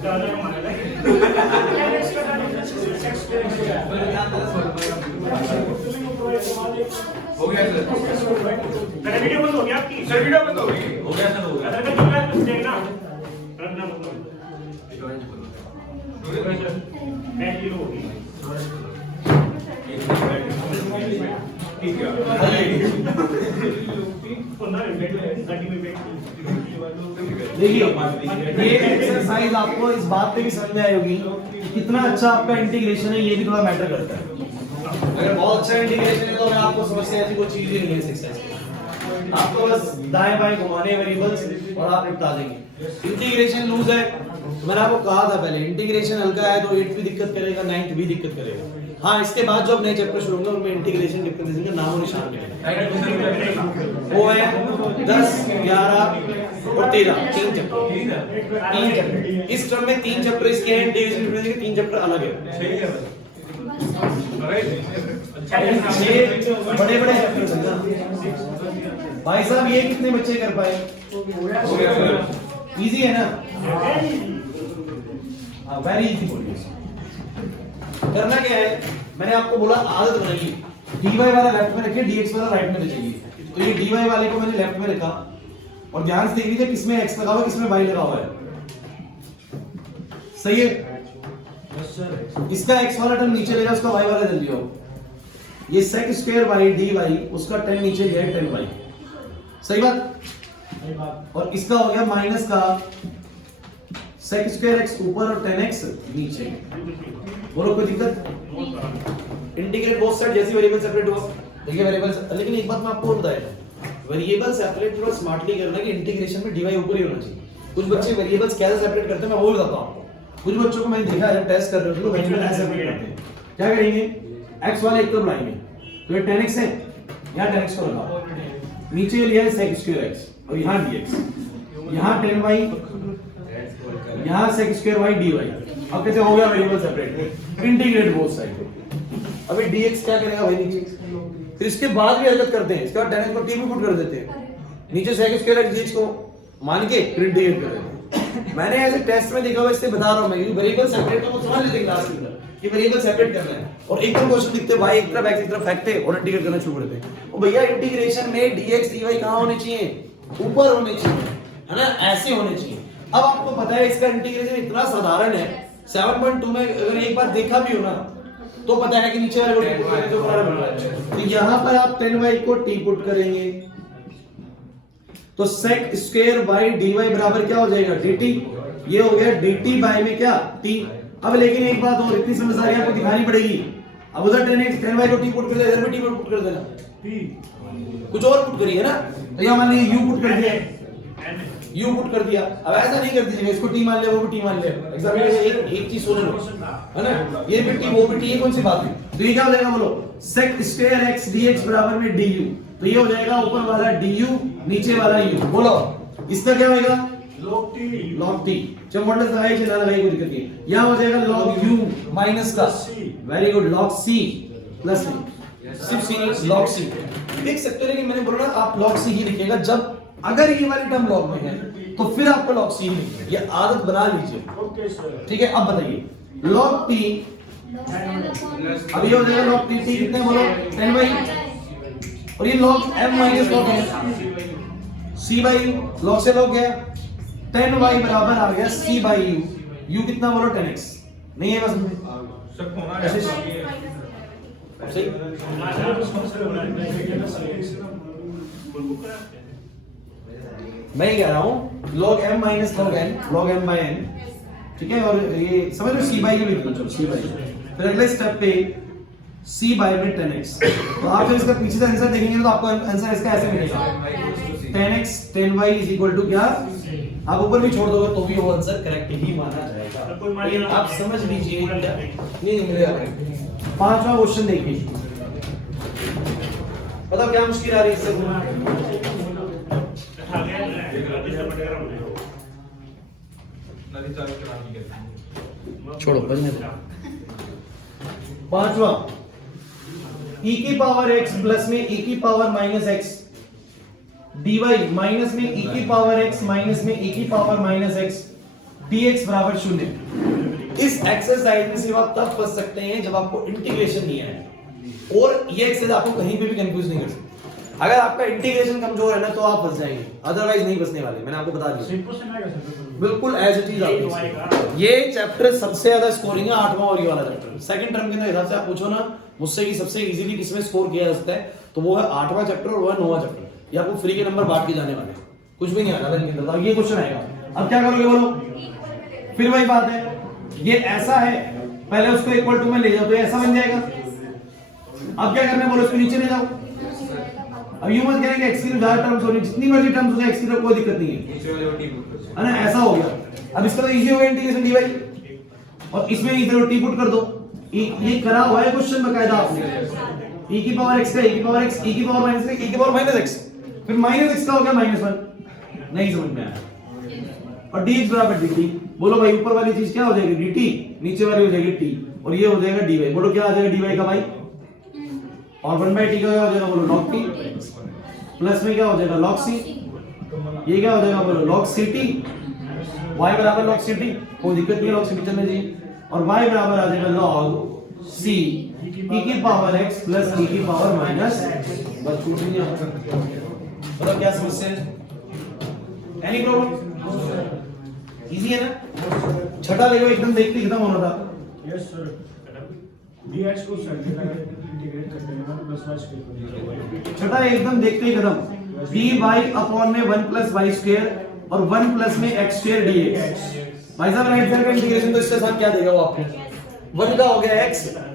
ज्यादा माने लगे हो गया सर मेरा वीडियो बंद हो गया आपकी सर वीडियो बंद हो गई हो गया सर हो गया अगर मैं जुमला कुछ देखना रखना मतलब मैं ये होगी ठीक है पंद्रह मिनट गाड़ी में बैठ देखिए ये एक्सरसाइज आपको इस बात पे भी समझ में आई होगी कि कितना अच्छा आपका इंटीग्रेशन है, ये भी थोड़ा मैटर करता है। अगर बहुत अच्छा इंटीग्रेशन है तो मैं आपको समस्या ऐसी कोई चीज ही नहीं है एक्सरसाइज की, आपको बस दाएं बाएं घुमाने वेरिएबल्स और आप निपटा देंगे। इंटीग्रेशन लूज है तो मैंने आपको कहा था पहले, इंटीग्रेशन हल्का है तो 8th भी दिक्कत करेगा, 9th भी दिक्कत करेगा। हाँ, इसके बाद जो अब नए चैप्टर शुरू होंगे उनमें इंटीग्रेशन डिफरेंशिएशन का नामो निशान मिलेगा। वो है 10, 11 और 13, 3 चैप्टर। इस टर्म में 3 चैप्टर इसके हैं, इंटीग्रेशन डिफरेंशिएशन के 3 चैप्टर अलग है। बड़े बड़े चैप्टर हैं ना भाई साहब, ये कितने बच्चे कर पाए? इजी है ना? हाँ, वेरी इजी बोलिए। करना क्या है, मैंने आपको बोला आदत बनाइए, dy वाला लेफ्ट में रखिए, dx वाला राइट में ले जाइए। तो ये dy वाले को मैंने लेफ्ट में रखा और ध्यान से देख लीजिए किसमें x लगा हुआ है, किसमें y लगा हुआ है। सही है? इसका x वाला टर्म नीचे लेगा, उसका y वाला जल्दी हो। ये sec स्क्वायर y dy, उसका टर्म नीचे गया 10y। सही बात? और इसका हो गया माइनस का sec स्क्वायर x ऊपर और 10x नीचे। बोलो कोई दिक्कत? इंटीग्रेट बोथ साइड, जैसी वेरिएबल सेपरेट हुआ। देखिए वेरिएबल, लेकिन एक बात मैं आपको बताया था, वेरिएबल सेपरेट थोड़ा स्मार्टली करना कि इंटीग्रेशन में dy ऊपर ही होना चाहिए। कुछ बच्चे वेरिएबल्स कैसे सेपरेट करते हैं मैं वो बताता हूं आपको। कुछ बच्चों को मैंने देखा है टेस्ट कर रहे हो तो वेरिएबल ऐसे सेपरेट करते हैं। क्या करेंगे, x वाला एक तरफ लाएंगे, तो ये 10x है, यहां 10x को लगा, नीचे लिया है sec स्क्वायर x और यहां dx, यहां 10y, यहां sec स्क्वायर y dy। अब कैसे हो गया variable separate? Integrate both side. अभी dx क्या करेगा भाई नीचे, फिर इसके बाद भी हरकत करते हैं, इसके बाद 10x को t में पुट कर देते हैं, नीचे sec स्क्वायर x dx को मान के फिर इंटीग्रेट कर देते हैं। मैंने ऐसे टेस्ट में देखा हुआ, इससे बता रहा हूं मैं, वेरिएबल सेपरेट तो समझ लेते क्लास के अंदर कि वेरिएबल सेपरेट करना है, और एकदम क्वेश्चन दिखते y एक तरफ x एक तरफ फेंकते और इंटीग्रेट करना शुरू करते हैं। ओ भैया, इंटीग्रेशन में dx dy कहां होने चाहिए? ऊपर होने चाहिए, है ना? ऐसे होने चाहिए। अब आपको पता है इसका इंटीग्रेशन इतना साधारण है, 7.2 में अगर एक बार देखा भी हो ना तो पता है कि नीचे वाले को t पुट करें तो ऊपर वाला बन रहा है। तो यहां पर आप 10y को t पुट करेंगे तो sec स्क्वायर y dy बराबर क्या हो जाएगा? dt। ये हो गया dt बाय में क्या? t। अब लेकिन एक बात और, इतनी समझदारी आपको दिखानी पड़ेगी। अब उधर 10y को t पुट कर दे, इधर भी t पुट कर देना, कुछ और पुट करिए ना। तो यहां मान लीजिए u पुट कर दिया, u पुट कर दिया। अब ऐसा नहीं कर दीजिएगा इसको t मान लिया वो भी t मान लिया, एग्जाम में एक चीज सोच लो, है ना? ये भी t वो भी t, ये कौन सी बात है? तो ये क्या हो जाएगा बोलो? sec स्क्वायर x dx बराबर में du। तो ये हो जाएगा ऊपर वाला du, नीचे वाला u। बोलो इसका क्या होगा? log t। जब मॉडल लगाइए चिन्ह लगाइए, कोई दिक्कत नहीं। यहां हो जाएगा log u माइनस का, very good, log c plus सिर्फ c, log c। देख सकते हो, लेकिन मैंने बोला ना आप log c ही लिखिएगा, जब अगर ये वाली टर्म log में है तो फिर आपको log c ही लिखना है। ये आदत बना लीजिए, ठीक है? अब बताइए log t, अब ये हो जाएगा log t, t कितने बोलो? 10y, और ये log m माइनस log है, c by u, log से log गया, 10y बराबर आ गया c by u, u कितना बोलो? 10x। नहीं है बस सब होना ऐसे है। सही। मैं कह रहा हूँ log m minus log n, log m by n, ठीक है? और ये समझ लो c by u लिख लो, चलो c by u। फिर अगले स्टेप पे c by में 10x। तो आप जब इसका पीछे से आंसर देखेंगे तो आपको आंसर इसका ऐसे मिलेगा 10x 10y is equal to क्या? आप ऊपर भी छोड़ दोगे तो भी वो आंसर करेक्ट ही माना जाएगा। लेकिन आप समझ लीजिए, नहीं मिलेगा। पांचवा क्वेश्चन देखिए, बताओ क्या मुश्किल आ रही है इससे? नदी चालू करानी है, छोड़ो बजने दो। पांचवा, e की पावर x प्लस में e की power minus x dy minus में e की पावर x माइनस में e की पावर माइनस x dx बराबर 0। इस एक्सरसाइज में सिर्फ आप तब फंस सकते हैं जब आपको इंटीग्रेशन नहीं आए, और ये एक्सरसाइज आपको कहीं पे भी कंफ्यूज नहीं कर सकते। अगर आपका इंटीग्रेशन कमजोर है ना तो आप फंस जाएंगे, अदरवाइज नहीं फंसने वाले। मैंने आपको बता दिया बिल्कुल एज इट इज। आपको ये चैप्टर सबसे ज्यादा स्कोरिंग है 8वां और ये वाला चैप्टर। सेकंड टर्म के हिसाब से आप पूछो ना मुझसे कि सबसे इजीली किसमें स्कोर किया जा सकता है, तो वो है 8वां चैप्टर और वो है 9वां चैप्टर। ये आपको फ्री के नंबर बांट के जाने वाले हैं। कुछ भी नहीं आना वेन के अंदर। अब ये क्वेश्चन आएगा, अब क्या करोगे बोलो? फिर वही बात है, ये ऐसा है, पहले उसको इक्वल टू में ले जाओ तो ये ऐसा बन जाएगा। अब क्या करना है बोलो? इसको नीचे ले जाओ। अब यू मत करेंगे एक्स की तो ज्यादा टर्म्स होनी, जितनी मर्जी टर्म्स हो जाए एक्स की तो कोई दिक्कत नहीं है ना, ऐसा हो गया। अब इसका तो इजी हो गया इंटीग्रेशन डी वाई, और इसमें इधर टी पुट कर दो। ये करा हुआ है क्वेश्चन बकायदा आपने, e की पावर x का e की पावर x, e की पावर माइनस x, e की पावर माइनस x, फिर माइनस x का हो गया -1, नहीं समझ में आया। और dx बराबर dt, बोलो भाई ऊपर वाली चीज क्या हो जाएगी? dt, नीचे वाली हो जाएगी t, और ये हो जाएगा dy। बोलो क्या आ जाएगा dy का भाई? और 1/t का क्या हो जाएगा बोलो? log t, प्लस में क्या हो जाएगा? log c, ये क्या हो जाएगा बोलो? log ct, y बराबर log ct, कोई दिक्कत नहीं है, log ct चलने चाहिए, और y बराबर आ जाएगा log c e की पावर x प्लस e की पावर माइनस, बस छूट नहीं है। मतलब क्या समस्या है? Any problem? इजी है ना? छठा देखो एकदम देखते खत्म होना था। Yes sir. dx को इंटीग्रेट करते हैं 1 + y स्क्वायर। छठा एकदम देखते ही खत्म। dy अपॉन में 1 + y स्क्वायर और 1 प्लस में x स्क्वायर dx। भाई साहब राइट साइड का इंटीग्रेशन तो इसके साथ क्या देगा वो आपको? 1 का हो गया x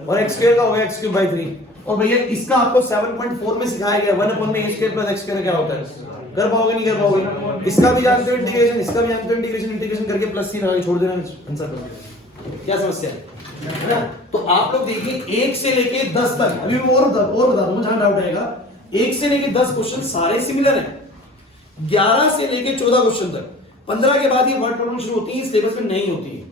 और x स्क्वायर का हो गया x³ 3। और भैया इसका आपको 7.4 में सिखाया गया 1 अपॉन में a square plus x square क्या होता है? कर पाओगे नहीं कर पाओगे? इसका भी जानते हो इंटीग्रेशन, इसका भी जानते हो इंटीग्रेशन, इंटीग्रेशन करके प्लस c लगा के छोड़ देना आंसर कर। क्या समस्या है ना? तो आप लोग देखिए 1 से लेके 10 तक, अभी मैं और बता दूं जहां डाउट आएगा। 1 से लेके 10 क्वेश्चन सारे सिमिलर हैं। 11 से लेके 14 क्वेश्चन तक, 15 के बाद ये वर्ड प्रॉब्लम शुरू होती है, सिलेबस में नहीं होती है।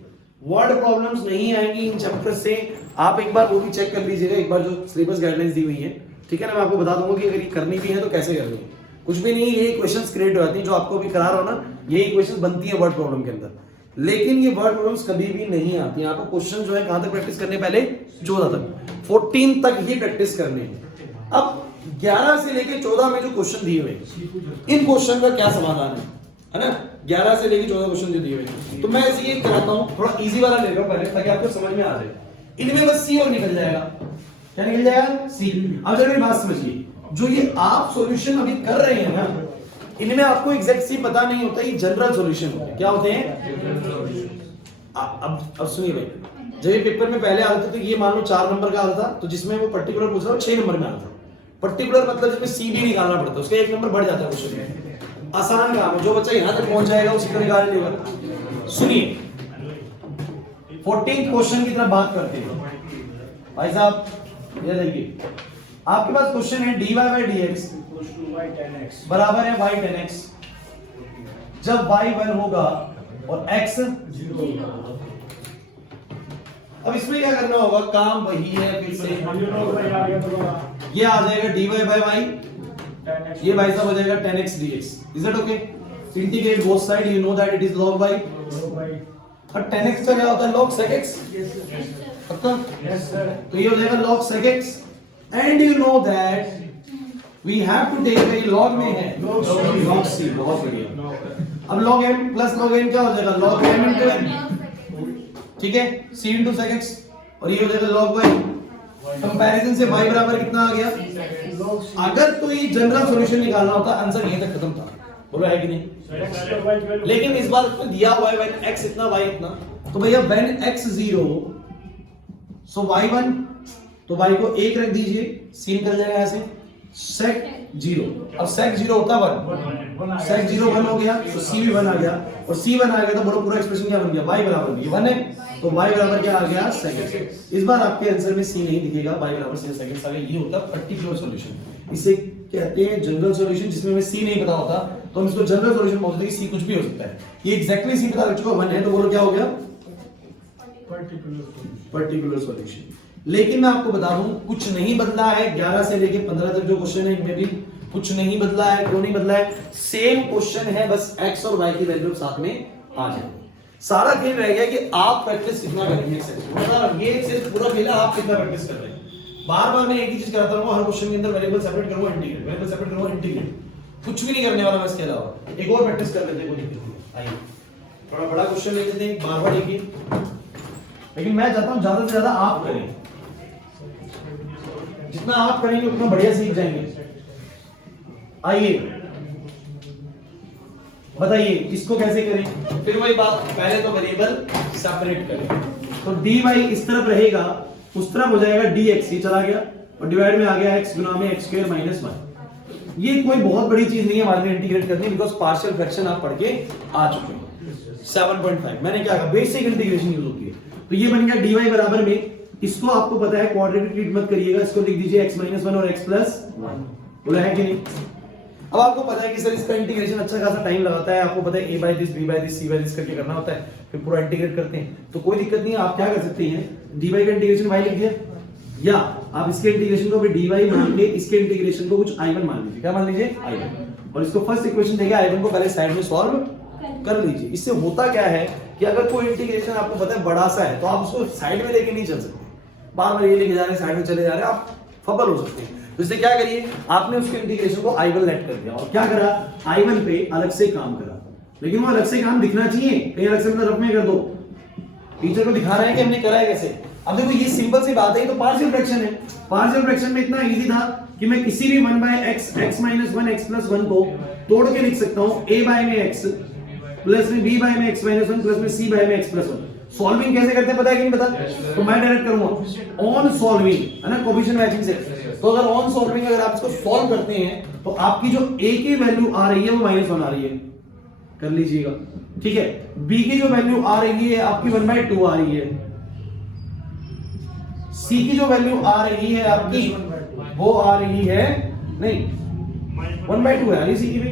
वर्ड प्रॉब्लम्स नहीं आएंगी इन चैप्टर से। आप एक बार वो भी चेक कर लीजिएगा, एक बार जो सिलेबस गाइडलाइंस दी हुई है, ठीक है ना? मैं आपको बता दूंगा कि अगर ये करनी भी है तो कैसे करनी है। कुछ भी नहीं, ये क्वेश्चंस क्रिएट हो जाती हैं जो आपको भी करा रहा हो ना, यही क्वेश्चंस बनती है वर्ड प्रॉब्लम के अंदर। लेकिन ये वर्ड प्रॉब्लम्स कभी भी नहीं आती हैं। आपको क्वेश्चन जो है कहां तक प्रैक्टिस करने, पहले 14 तक, 14 तक ही प्रैक्टिस करने हैं। अब 11 से लेके 14 में जो क्वेश्चन दिए हुए इन क्वेश्चन का क्या समाधान है ना? 11 से लेके 14 क्वेश्चन जो दिए हुए, तो मैं ऐसे ये कराता हूं, थोड़ा इजी वाला ले रहा हूं पहले ताकि आपको समझ में आ जाए। इनमें बस सी और निकल जाएगा। क्या निकल जाएगा? सी। अब जरा मेरी बात समझिए, जो ये आप सॉल्यूशन अभी कर रहे हैं ना, इनमें आपको एग्जैक्ट सी पता नहीं होता, ये जनरल सॉल्यूशन होते हैं। क्या होते हैं? अब सुनिए भाई, जब ये पेपर में पहले आते थे तो ये मान लो 4 नंबर का आता था, तो जिसमें वो पर्टिकुलर पूछ रहा हूं 6 नंबर में आता था। पर्टिकुलर मतलब जिसमें सी भी निकालना पड़ता है, उसका 1 नंबर बढ़ जाता है क्वेश्चन में। आसान काम है, जो बच्चा यहां तक पहुंच जाएगा उसी को निकाल लेगा। सुनिए 14th क्वेश्चन की तरफ बात करते हैं भाई साहब। ये देखिए आपके पास क्वेश्चन है dy by dx y 10x बराबर है y 10x जब y 1 होगा और x 0 होगा। अब इसमें क्या करना होगा? काम वही है, फिर से ये आ जाएगा dy by y, 10x ये भाई साहब हो जाएगा 10x dx। Is it okay? Integrate both side, you know that it is log y, और 10x का क्या होता है? log sec x। पक्का? Yes sir. तो ये हो जाएगा log sec x, and you know that we have to take ये log में है log c। बहुत बढ़िया। अब log m plus log n क्या हो जाएगा? log m into n, ठीक है? c into sec x, और ये हो जाएगा log y। कंपैरिजन से y बराबर कितना आ गया? अगर तो ये जनरल सॉल्यूशन निकालना होता, आंसर यहीं तक खत्म था। बोलो है कि नहीं? लेकिन इस बार उसमें दिया हुआ है when x इतना y इतना, तो भैया when x 0 सो y 1, तो y को 1 रख दीजिए, c निकल जाएगा यहाँ से sec 0। अब sec 0 होता 1, sec 0 1 हो गया तो c भी 1 आ गया, और c 1 आ गया तो बोलो पूरा एक्सप्रेशन क्या बन गया? y बराबर b 1 है, तो y बराबर क्या आ गया? sec x। इस बार आपके आंसर में c नहीं दिखेगा, y बराबर sec x आ गया। ये होता है पर्टिकुलर सॉल्यूशन, इसे कहते हैं जनरल सॉल्यूशन। जिसमें हमें c नहीं पता होता तो हम इसको जनरल सॉल्यूशन बोलते हैं कि c कुछ भी हो सकता है। ये एग्जैक्टली c पता लग चुका 1 है, तो बोलो क्या हो गया? Particular solution. लेकिन मैं आपको बता दूं कुछ नहीं बदला है। 11 से लेके 15 तक जो क्वेश्चन है इनमें भी कुछ नहीं बदला है। क्यों नहीं बदला है? सेम क्वेश्चन है, बस x और y की वैल्यू साथ में आ जाएगी। सारा खेल रह गया कि आप प्रैक्टिस कितना करेंगे। मतलब ये सिर्फ पूरा खेल है आप कितना प्रैक्टिस कर रहे हैं। बार-बार मैं एक ही चीज कराता रहूंगा, हर क्वेश्चन के अंदर वेरिएबल सेपरेट करूंगा, इंटीग्रेट, वेरिएबल सेपरेट करूंगा, इंटीग्रेट। कुछ भी नहीं करने वाला मैं इसके अलावा। एक और प्रैक्टिस कर लेते हैं, कोई दिक्कत नहीं। आइए थोड़ा बड़ा क्वेश्चन ले लेते हैं, बार-बार एक ही, लेकिन मैं चाहता हूं ज्यादा से ज्यादा आप करें। जितना आप करेंगे उतना बढ़िया सीख जाएंगे। आइए बताइए इसको कैसे करें? फिर वही बात, पहले तो वेरिएबल सेपरेट करें। तो dy इस तरफ रहेगा, उस तरफ हो जाएगा dx, ये चला गया और डिवाइड में आ गया x गुना में x स्क्वायर माइनस 1। ये कोई बहुत बड़ी चीज नहीं है बाद में इंटीग्रेट करनी, बिकॉज पार्शियल फ्रैक्शन आप पढ़ के आ चुके हैं। 7.5 मैंने क्या कहा, बेसिक इंटीग्रेशन यूज होती है। तो ये बन गया dy बराबर में, इसको आपको पता है क्वाड्रेटिक ट्रीट मत करिएगा, इसको लिख दीजिए x माइनस 1 और x प्लस 1। बोला है कि नहीं? अब आपको पता है कि सर इसका इंटीग्रेशन अच्छा खासा टाइम लगाता है, आपको पता है a by this b by this c by this करके करना होता है, फिर पूरा इंटीग्रेट करते हैं। तो कोई दिक्कत नहीं है, आप क्या कर सकते हैं, dy का इंटीग्रेशन y लिख दिया, या आप इसके इंटीग्रेशन को भी dy मान के इसके इंटीग्रेशन को कुछ i1 मान लीजिए। क्या मान लीजिए? i1। और इसको फर्स्ट इक्वेशन देगा, i1 को पहले साइड में सॉल्व कर लीजिए। इससे होता क्या है कि अगर कोई इंटीग्रेशन आपको पता है बड़ा सा है तो आप उसको साइड में लेके नहीं चल सकते, बार बार ये लेके जा रहे हैं साइड में चले जा रहे हैं, आप फबल हो सकते हैं। तो इससे क्या करिए, आपने उसके इंटीग्रेशन को i1 लेट कर दिया और क्या करा, i1 पे अलग से काम करा। लेकिन वो अलग से काम दिखना चाहिए, कहीं अलग से मतलब रफ में कर दो, टीचर को दिखा रहे हैं कि हमने करा है कैसे। अब देखो ये सिंपल सी बात है, ये तो पार्शियल फ्रैक्शन है। पार्शियल फ्रैक्शन में इतना इजी था कि मैं किसी भी 1 by x x minus 1 x plus 1 को तोड़ के लिख सकता हूं, a बाय में x प्लस में b बाय में x माइनस 1 प्लस में c बाय में x प्लस 1। सॉल्विंग कैसे करते हैं पता है कि नहीं पता? तो मैं डायरेक्ट करूंगा ऑन सॉल्विंग, है ना, कोएफिशिएंट मैचिंग से। तो अगर ऑन सॉल्विंग अगर आप इसको सॉल्व करते हैं तो आपकी जो a की वैल्यू आ रही है वो -1 आ रही है, कर लीजिएगा, ठीक है। b की जो वैल्यू आ रही है आपकी 1/2 आ रही है, c की जो वैल्यू आ रही है आपकी वो आ रही है नहीं 1/2 है c की भी।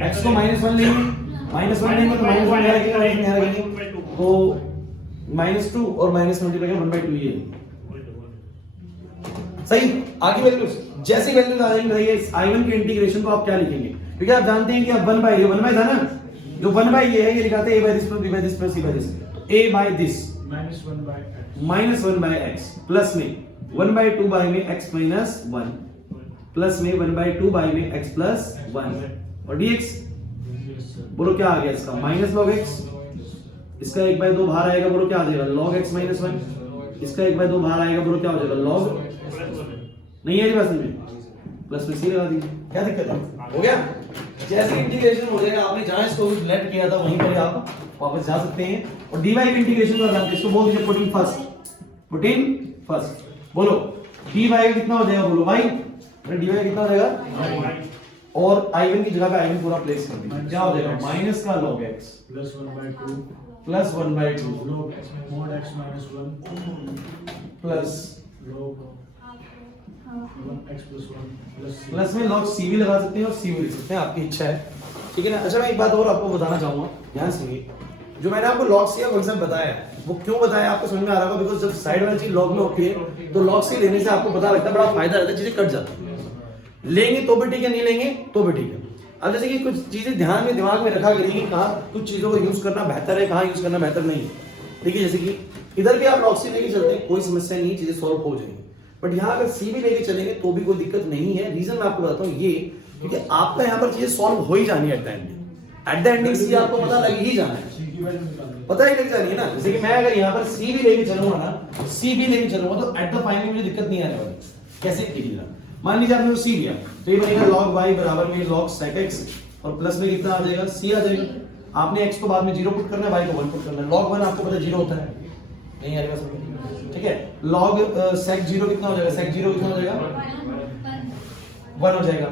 x को -1 लेंगे, -1 लेंगे तो -1 यहाँ रखेंगे, तो -2 और -1 मल्टीप्लाई 1/2 ये सही। आगे वैल्यूज जैसी वैल्यूज आ जाएंगी, i1 के इंटीग्रेशन को आप क्या लिखेंगे, क्योंकि आप जानते हैं कि अब 1 बाय था ना, जो 1 बाय ये है ये लिखाते हैं a by this plus b by this plus c by this. a by this -1 by x plus में 1/2 बाय में x माइनस 1 प्लस में 1/2 बाय में x प्लस 1 और dx बोलो क्या आ गया इसका, माइनस log x। इसका 1/2 बाहर आएगा, बोलो क्या आ जाएगा, log x माइनस 1। इसका 1/2 बाहर आएगा, बोलो क्या हो जाएगा, log नहीं है बस में प्लस में c लगा दीजिए, क्या दिक्कत है, हो गया। जैसे इंटीग्रेशन हो जाएगा, आपने जहां इसको लेट किया था वहीं पर आप वापस जा सकते हैं। और dy के इंटीग्रेशन को जानते हैं, इसको बोल दीजिए पुट इन फर्स्ट। बोलो dy कितना हो जाएगा, बोलो y, dy कितना हो जाएगा, और i1 की जगह पे i1 पूरा प्लेस कर दीजिए, क्या हो जाएगा, माइनस का log x plus 1/2 log mod x minus 1 plus log 1x plus 1 plus c। Plus में log c भी लगा सकते हैं और c भी लिख सकते हैं, आपकी इच्छा है, ठीक है ना। अच्छा मैं एक बात और आपको बताना चाहूंगा, ध्यान सुनिए। जो मैंने आपको log c का कांसेप्ट बताया वो क्यों बताया आपको समझ में आ रहा होगा, बिकॉज़ जब साइड वाली चीज log में होती है तो log c लेने से आपको पता लगता है, बड़ा फायदा रहता है, चीजें कट जाती है। लेंगे तो भी ठीक है, नहीं लेंगे तो भी ठीक है। अब जैसे कि कुछ चीजें ध्यान में दिमाग में रखा करिए, कहाँ कुछ चीजों को यूज करना बेहतर है, कहाँ यूज करना बेहतर नहीं है, ठीक है। जैसे कि इधर भी आप log c लेके चलते हैं, कोई समस्या नहीं, चीजें सॉल्व हो जाएंगी। बट यहाँ अगर c भी लेके चलेंगे तो भी कोई दिक्कत नहीं है। रीजन मैं आपको बताता हूँ ये, क्योंकि आपका यहाँ पर चीजें सॉल्व हो ही जानी है एट द एंडिंग c आपको पता लग ही जाना है, c की वैल्यू निकालनी पता ही लग जानी है ना। जैसे कि मैं अगर यहाँ पर c भी लेके चलूंगा ना, c भी लेके चलूंगा तो एट द फाइनल मुझे दिक्कत नहीं आने वाली। कैसे कीजिएगा, मान लीजिए आपने c लिया तो ये बनेगा log y बराबर में log sec x और प्लस में कितना आ जाएगा, c आ जाएगा। आपने x को बाद में 0 पुट करना है, y को 1 पुट करना है। log 1 आपको पता है 0 होता है, नहीं आ रही बात, ठीक है। log sec 0 कितना हो जाएगा, sec 0 कितना हो जाएगा, 1 हो जाएगा।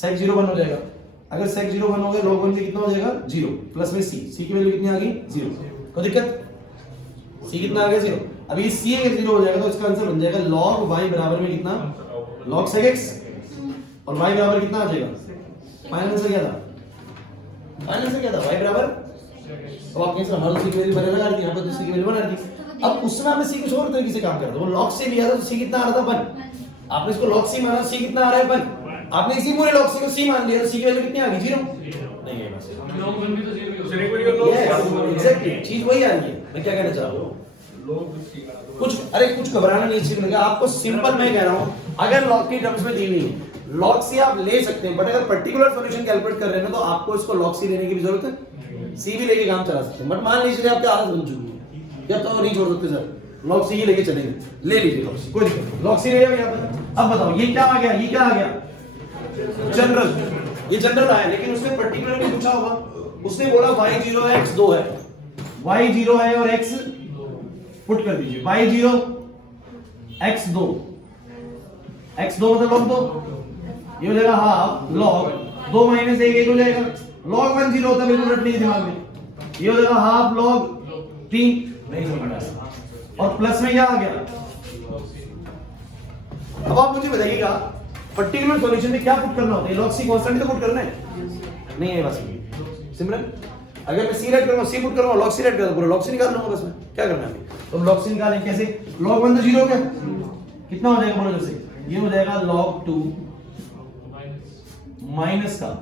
sec 0 1 हो जाएगा। अगर sec 0 1 हो गया, log 1 से कितना हो जाएगा, 0 प्लस में c की वैल्यू कितनी आ गई, 0। कोई दिक्कत, c कितना आ गया, 0। अब ये c अगर 0 हो जाएगा तो इसका आंसर बन जाएगा log y बराबर में कितना, log sec x, और y बराबर कितना आ जाएगा, फाइनल से क्या था, y बराबर, अब आप कहेंगे हमारा c की वैल्यू बने लगा दी, यहां पर तो c की वैल्यू बना दी। अब उसमें हमने c कुछ और तरीके से काम कर रहा था, वो log c लिया था तो c कितना आ रहा था, 1। आपने इसको log c माना, c कितना आ रहा है, 1। आपने इसी पूरे log c को c मान लिया तो c की वैल्यू कितनी आ गई, 0। नहीं है बस log 1 भी तो 0 ही हो, एग्जैक्टली चीज वही आ रही है। मैं क्या कहना चाह रहा हूँ, log c का तो कुछ घबराना नहीं चाहिए, लगा आपको सिंपल मैं कह रहा हूँ। अगर log की टर्म्स में दी हुई है log c आप ले सकते हैं, बट अगर पर्टिकुलर सॉल्यूशन कैलकुलेट कर रहे हैं ना तो आपको इसको log c लेने की भी जरूरत है, c भी लेके काम चला सकते हैं। बट मान लीजिए आपकी आदत बन चुकी है, या तो नहीं छोड़ सकते सर, log c ही लेके चलेंगे, ले लीजिए log c, कोई दिक्कत, log c ले जाओ यहाँ पर। अब बताओ ये क्या आ गया, ये क्या आ गया, जनरल, ये जनरल आया, लेकिन उसने पर्टिकुलर नहीं पूछा होगा, उसने बोला y0 है x 2 है, y0 है और x पुट कर दीजिए, y0 x 2 मतलब log 2, ये हो जाएगा हाफ log 2 माइनस 1 हो जाएगा, log 1 0 होता है, बिल्कुल रट नहीं दिमाग में, ये हो जाएगा हाफ log 3, नहीं समझ आया, और प्लस में क्या आ गया। अब आप मुझे बताइएगा पर्टिकुलर सॉल्यूशन में क्या पुट करना होता है, log c कांस्टेंट तो पुट करना है, नहीं है बस सिमरन, अगर मैं c रेड करूंगा c पुट करूंगा log c रेड कर पूरा log c निकाल लूंगा, बस में क्या करना है, तो log c निकालें कैसे, log 1 तो 0 हो गया, कितना हो जाएगा बोलो जैसे, ये हो जाएगा log 2 माइनस का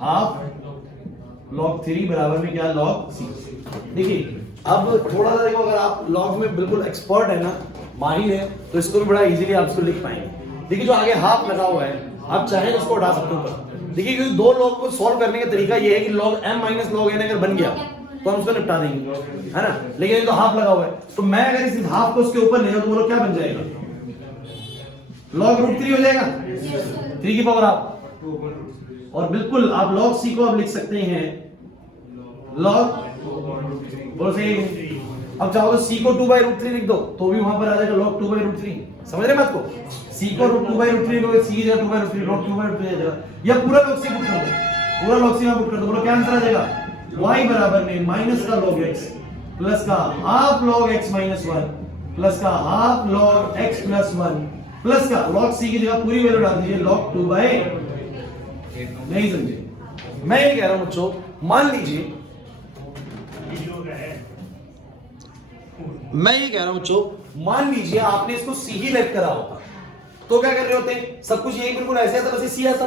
हाफ log 3 बराबर में क्या log c। देखिए अब थोड़ा सा देखो, अगर आप log में बिल्कुल एक्सपर्ट है ना, माहिर है, तो इसको भी बड़ा इजीली आप इसको लिख पाएंगे। देखिए जो आगे हाफ लगा हुआ है, आप चाहें तो उसको हटा सकते हो ऊपर। देखिए क्योंकि दो log को सॉल्व करने का तरीका ये है कि log m minus log n अगर बन गया तो हम उसको निपटा देंगे, है ना, लेकिन ये तो हाफ लगा हुआ है, तो मैं अगर इस हाफ को उसके ऊपर ले जाऊं तो बोलो क्या बन जाएगा, log √3 हो जाएगा, 3 की पावर हाफ, और बिल्कुल आप log c को आप लिख सकते हैं log, बोलो सही। अब चाहो तो c को 2/√3 लिख दो तो भी वहां पर आ जाएगा log 2/√3, समझ रहे बात को, c को 2/√3 लिखोगे, c की जगह 2/√3 log 2/√3 आ जाएगा, या पूरा log c पुट कर दो, पूरा log c में पुट कर दो, बोलो क्या आंसर आ जाएगा, y बराबर में माइनस का log x प्लस का half log x minus 1 plus का half log x plus 1 plus का log c की जगह पूरी वैल्यू डाल दीजिए log 2 बाय, नहीं समझे, मैं ये कह रहा हूं बच्चों, मान लीजिए मैं ये कह रहा हूं बच्चों, मान लीजिए आपने इसको c ही लेट करा होता तो क्या कर रहे होते, सब कुछ यही बिल्कुल ऐसे आता, बस c आता,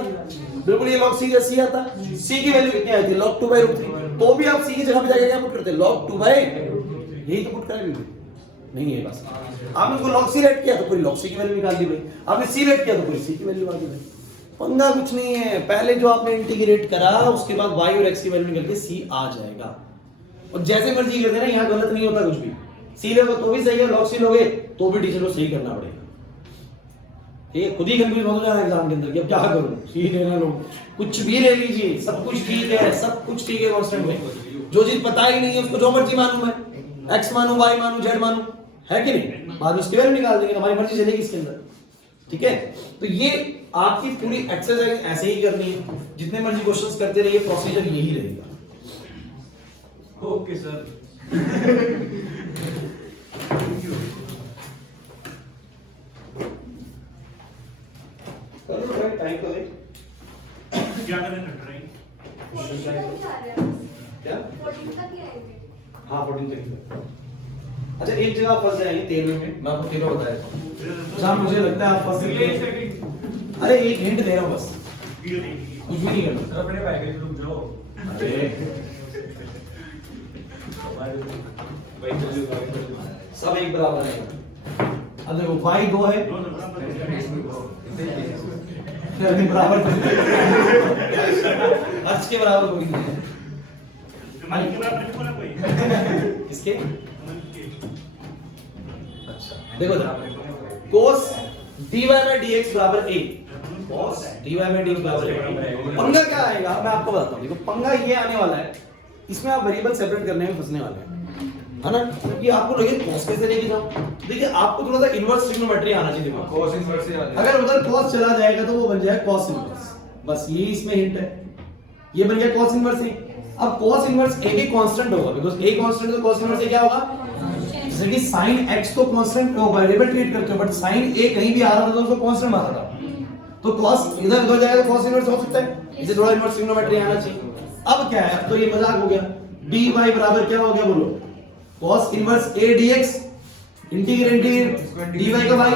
बिल्कुल ये log c जैसे आता, c की वैल्यू कितनी आई थी log 2/√3, तो भी आप c की जगह पे जाके क्या पुट करते log 2 बाय, यही तो पुट करेंगे, नहीं है बस, आपने उसको log c लेट किया तो पूरी log c की वैल्यू निकाल दी भाई, आपने c लेट किया तो पूरी c की वैल्यू आ गई भाई, पंगा कुछ नहीं है, पहले जो आपने इंटीग्रेट करा उसके बाद y और x की वैल्यू निकल के c आ जाएगा, और जैसे मर्जी करते ना, यहाँ गलत नहीं होता कुछ भी, c लोगे तो भी सही है, log c लोगे तो भी टीचर को सही करना पड़ेगा, ठीक है, खुद ही कंफ्यूज हो जाना एग्जाम के अंदर कि अब क्या करूं, c लेना लो, कुछ भी ले लीजिए, सब कुछ ठीक है, सब कुछ ठीक है कांस्टेंट में, जो चीज पता ही नहीं है उसको जो मर्जी मानूं मैं, x मानूं y मानूं z मानूं, है कि नहीं, बाद में उसकी वैल्यू निकाल देंगे, हमारी मर्जी चलेगी इसके अंदर, ठीक है। तो ये आपकी पूरी एक्सरसाइज ऐसे ही करनी है, जितने मर्जी क्वेश्चंस करते रहिए, प्रोसीजर यही रहेगा। Okay sir. करो भाई, टाइम तो है, क्या करें ट्राई, क्या 14 तक ही आएंगे। हाँ 14 तक। अच्छा एक जगह फंस जाएंगे 13 में, मैं आपको 13 बताया था जहाँ मुझे लगता है आप फंस सकते, अरे एक हिंट दे रहा हूँ बस, कुछ भी नहीं करना, अपने भाई के रुक जाओ, सब एक बराबर है, अब देखो y 2 है, फिर बराबर अर्थ के बराबर कोई नहीं है, किसके, अच्छा देखो cos dy by dx बराबर a, cos dy by dx बराबर a, पंगा क्या आएगा मैं आपको बताता हूँ, देखो पंगा ये आने वाला है, इसमें आप वेरिएबल सेपरेट करने में फंसने वाले हैं, है ना, कि आपको लगे cos कैसे लेके जाऊं, देखिए आपको थोड़ा सा इनवर्स ट्रिग्नोमेट्री आना चाहिए दिमाग, cos इनवर्स से आ जाए, अगर उधर cos चला जाएगा तो वो बन जाएगा cos इनवर्स, बस ये इसमें हिंट है, ये बन गया cos इनवर्स ही। अब cos इनवर्स a भी कांस्टेंट होगा, बिकॉज़ a कांस्टेंट तो cos इनवर्स a क्या होगा, जैसे कि sin x को कांस्टेंट वेरिएबल ट्रीट करते हो, बट sin a कहीं भी आ रहा था तो उसको कांस्टेंट माना था, तो cos इधर उधर जाएगा तो cos इनवर्स हो सकता है, इसे थोड़ा इनवर्स ट्रिग्नोमेट्री आना चाहिए। अब क्या है, अब तो ये मजाक हो गया, dy बराबर क्या हो गया बोलो, cos inverse a dx integrate dy का y,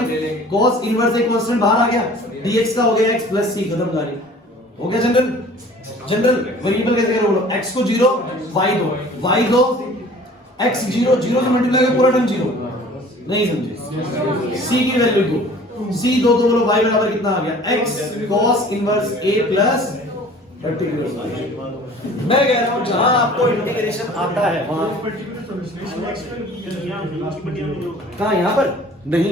cos inverse a constant बाहर आ गया, dx का हो गया x प्लस c, खत्म कहानी हो गया। जनरल वेरिएबल कैसे करें बोलो, x को 0 y 2 x 0 0 से मल्टीप्लाई कर पूरा टर्म 0, नहीं समझे, c की वैल्यू 2 c 2 तो बोलो y बराबर कितना आ गया, x cos inverse a plus particular solution. मैं कह रहा हूं जहां आपको इंटीग्रेशन आता है वहां, कहां यहां पर नहीं,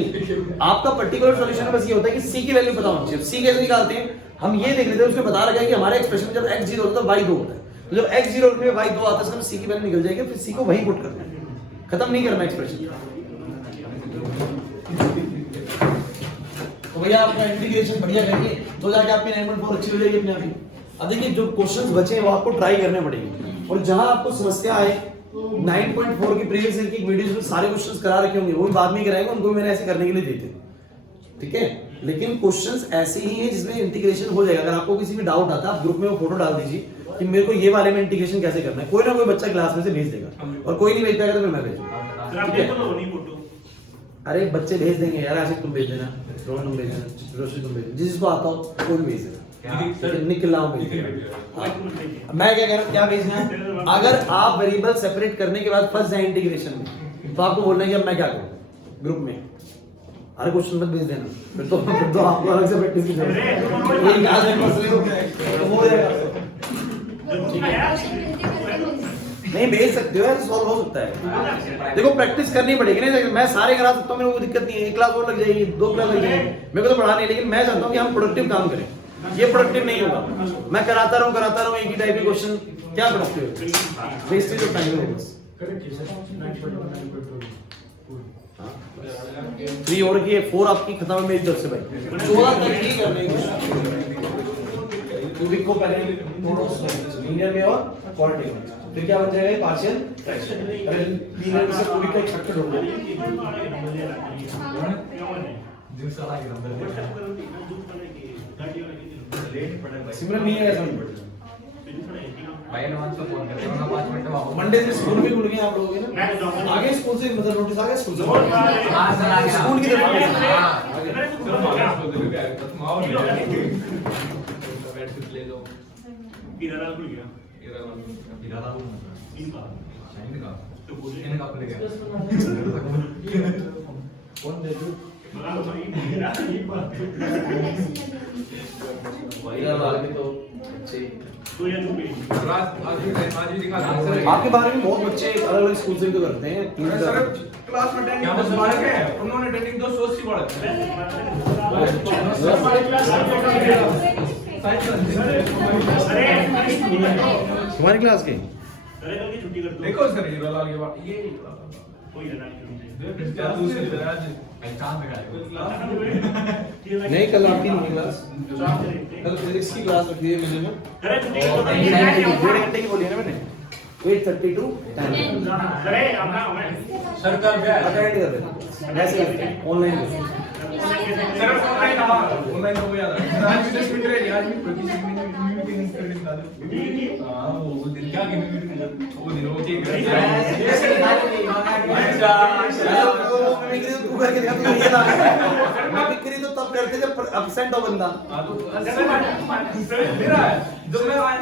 आपका पर्टिकुलर सॉल्यूशन बस ये होता है कि c की वैल्यू पता होनी चाहिए। c कैसे निकालते हैं, हम ये देख लेते हैं, उसमें बता रखा है कि हमारा एक्सप्रेशन जब x 0 होता है y 2 होता है, तो जब x 0 रखने में y 2 आता है तो c की वैल्यू निकल जाएगी, फिर c को वहीं पुट करना है, खत्म नहीं करना एक्सप्रेशन। तो भैया आपका इंटीग्रेशन बढ़िया करिए तो जाके आपकी 9.4 अच्छी हो जाएगी अपने आप ही। अब देखिए जो क्वेश्चंस बचे हैं वो आपको ट्राई करने पड़ेंगे, और जहां आपको समस्या आए 9.4 की प्रीवियस ईयर की वीडियोस में सारे क्वेश्चंस करा रखे होंगे, वो भी बाद में कराएंगे, उनको भी मैंने ऐसे करने के लिए देते, ठीक है। लेकिन क्वेश्चंस ऐसे ही हैं जिसमें इंटीग्रेशन हो जाएगा। अगर आपको किसी में डाउट आता है आप ग्रुप में वो फोटो डाल दीजिए कि मेरे को ये वाले में इंटीग्रेशन कैसे करना है, कोई ना कोई बच्चा क्लास में से भेज देगा, और कोई नहीं भेज पाएगा तो फिर मैं भेजूंगा। सर आप देखो तो नहीं फोटो। अरे बच्चे भेज देंगे यार, ऐसे तुम भेज देना, रोहन तुम भेज देना, रोशी तुम भेज देना, जिसको आता हो कोई भी भेज देना, निकलना हो भेज देना। मैं क्या कह रहा हूँ, क्या भेजना है, अगर आप वेरिएबल सेपरेट करने के बाद फंस जाए इंटीग्रेशन में तो आपको बोलना है कि अब मैं क्या करूँ ग्रुप में। अरे क्वेश्चन मत भेज देना, फिर तो आपको अलग से प्रैक्टिस की जरूरत है। ये याद है मसले को हो जाएगा। नहीं भेज सकते हो यार, सॉल्व हो सकता है। देखो प्रैक्टिस करनी पड़ेगी ना, मैं सारे करा सकता हूँ, मेरे को दिक्कत नहीं है, 1 क्लास और लग जाएगी, 2 क्लास लग जाएगी, मेरे को तो पढ़ाना है, लेकिन मैं चाहता हूँ कि हम प्रोडक्टिव काम करें। ये प्रोडक्टिव नहीं होगा, मैं कराता रहूँ एक ही टाइप के क्वेश्चन, क्या प्रोडक्टिव है, वेस्टेज ऑफ टाइम है बस। करेक्ट है सर, 9.1 3 और की 4 आपकी खत्म है मेरी तरफ से भाई, 14 तक ही करने की क्यूबिक को पहले लीनियर में और क्वाड्रेटिक में, फिर क्या बन जाएगा पार्शियल फ्रैक्शन। अरे लीनियर में से क्यूबिक का एक्सपेक्टेड होगा, सिमरन नहीं है ऐसा मंडे से स्कूल भी खुल गए आप लोगों के ना, आगे स्कूल से मतलब नोटिस आ गया स्कूल से, स्कूल की तरफ किराना खुल गया इनका तो बोले तो ये जो भी आपके बारे में बहुत बच्चे अलग अलग स्कूल से तो करते हैं, क्लास में क्या बस बालक है, उन्होंने ट्रेनिंग तो सोच सी बालक तुम्हारी क्लास के अरे कल की छुट्टी कर दो। देखो सर ये लाल के बाद ये कोई रहना नहीं। क्या दूसरी आज नहीं, कल आपकी नहीं क्लास, कल फिजिक्स की क्लास रखी है मैंने, अरे छुट्टी कर दो। 1.5 घंटे की बोली है ना मैंने, 8:30 to 10 अरे अपना मैं सरकार पे अटेंड कर देना, वैसे ऑनलाइन सर ऑनलाइन हो गया आज भी 10 मिनट रह गया, आज भी मीटिंग कर निकाल दो। हां वो दिन क्या की मीटिंग वो दिन वो ठीक है तू करके दिखा, तू ये ना मिमिक्री तो तब करते जब एब्सेंट हो बंदा। मेरा जब मैं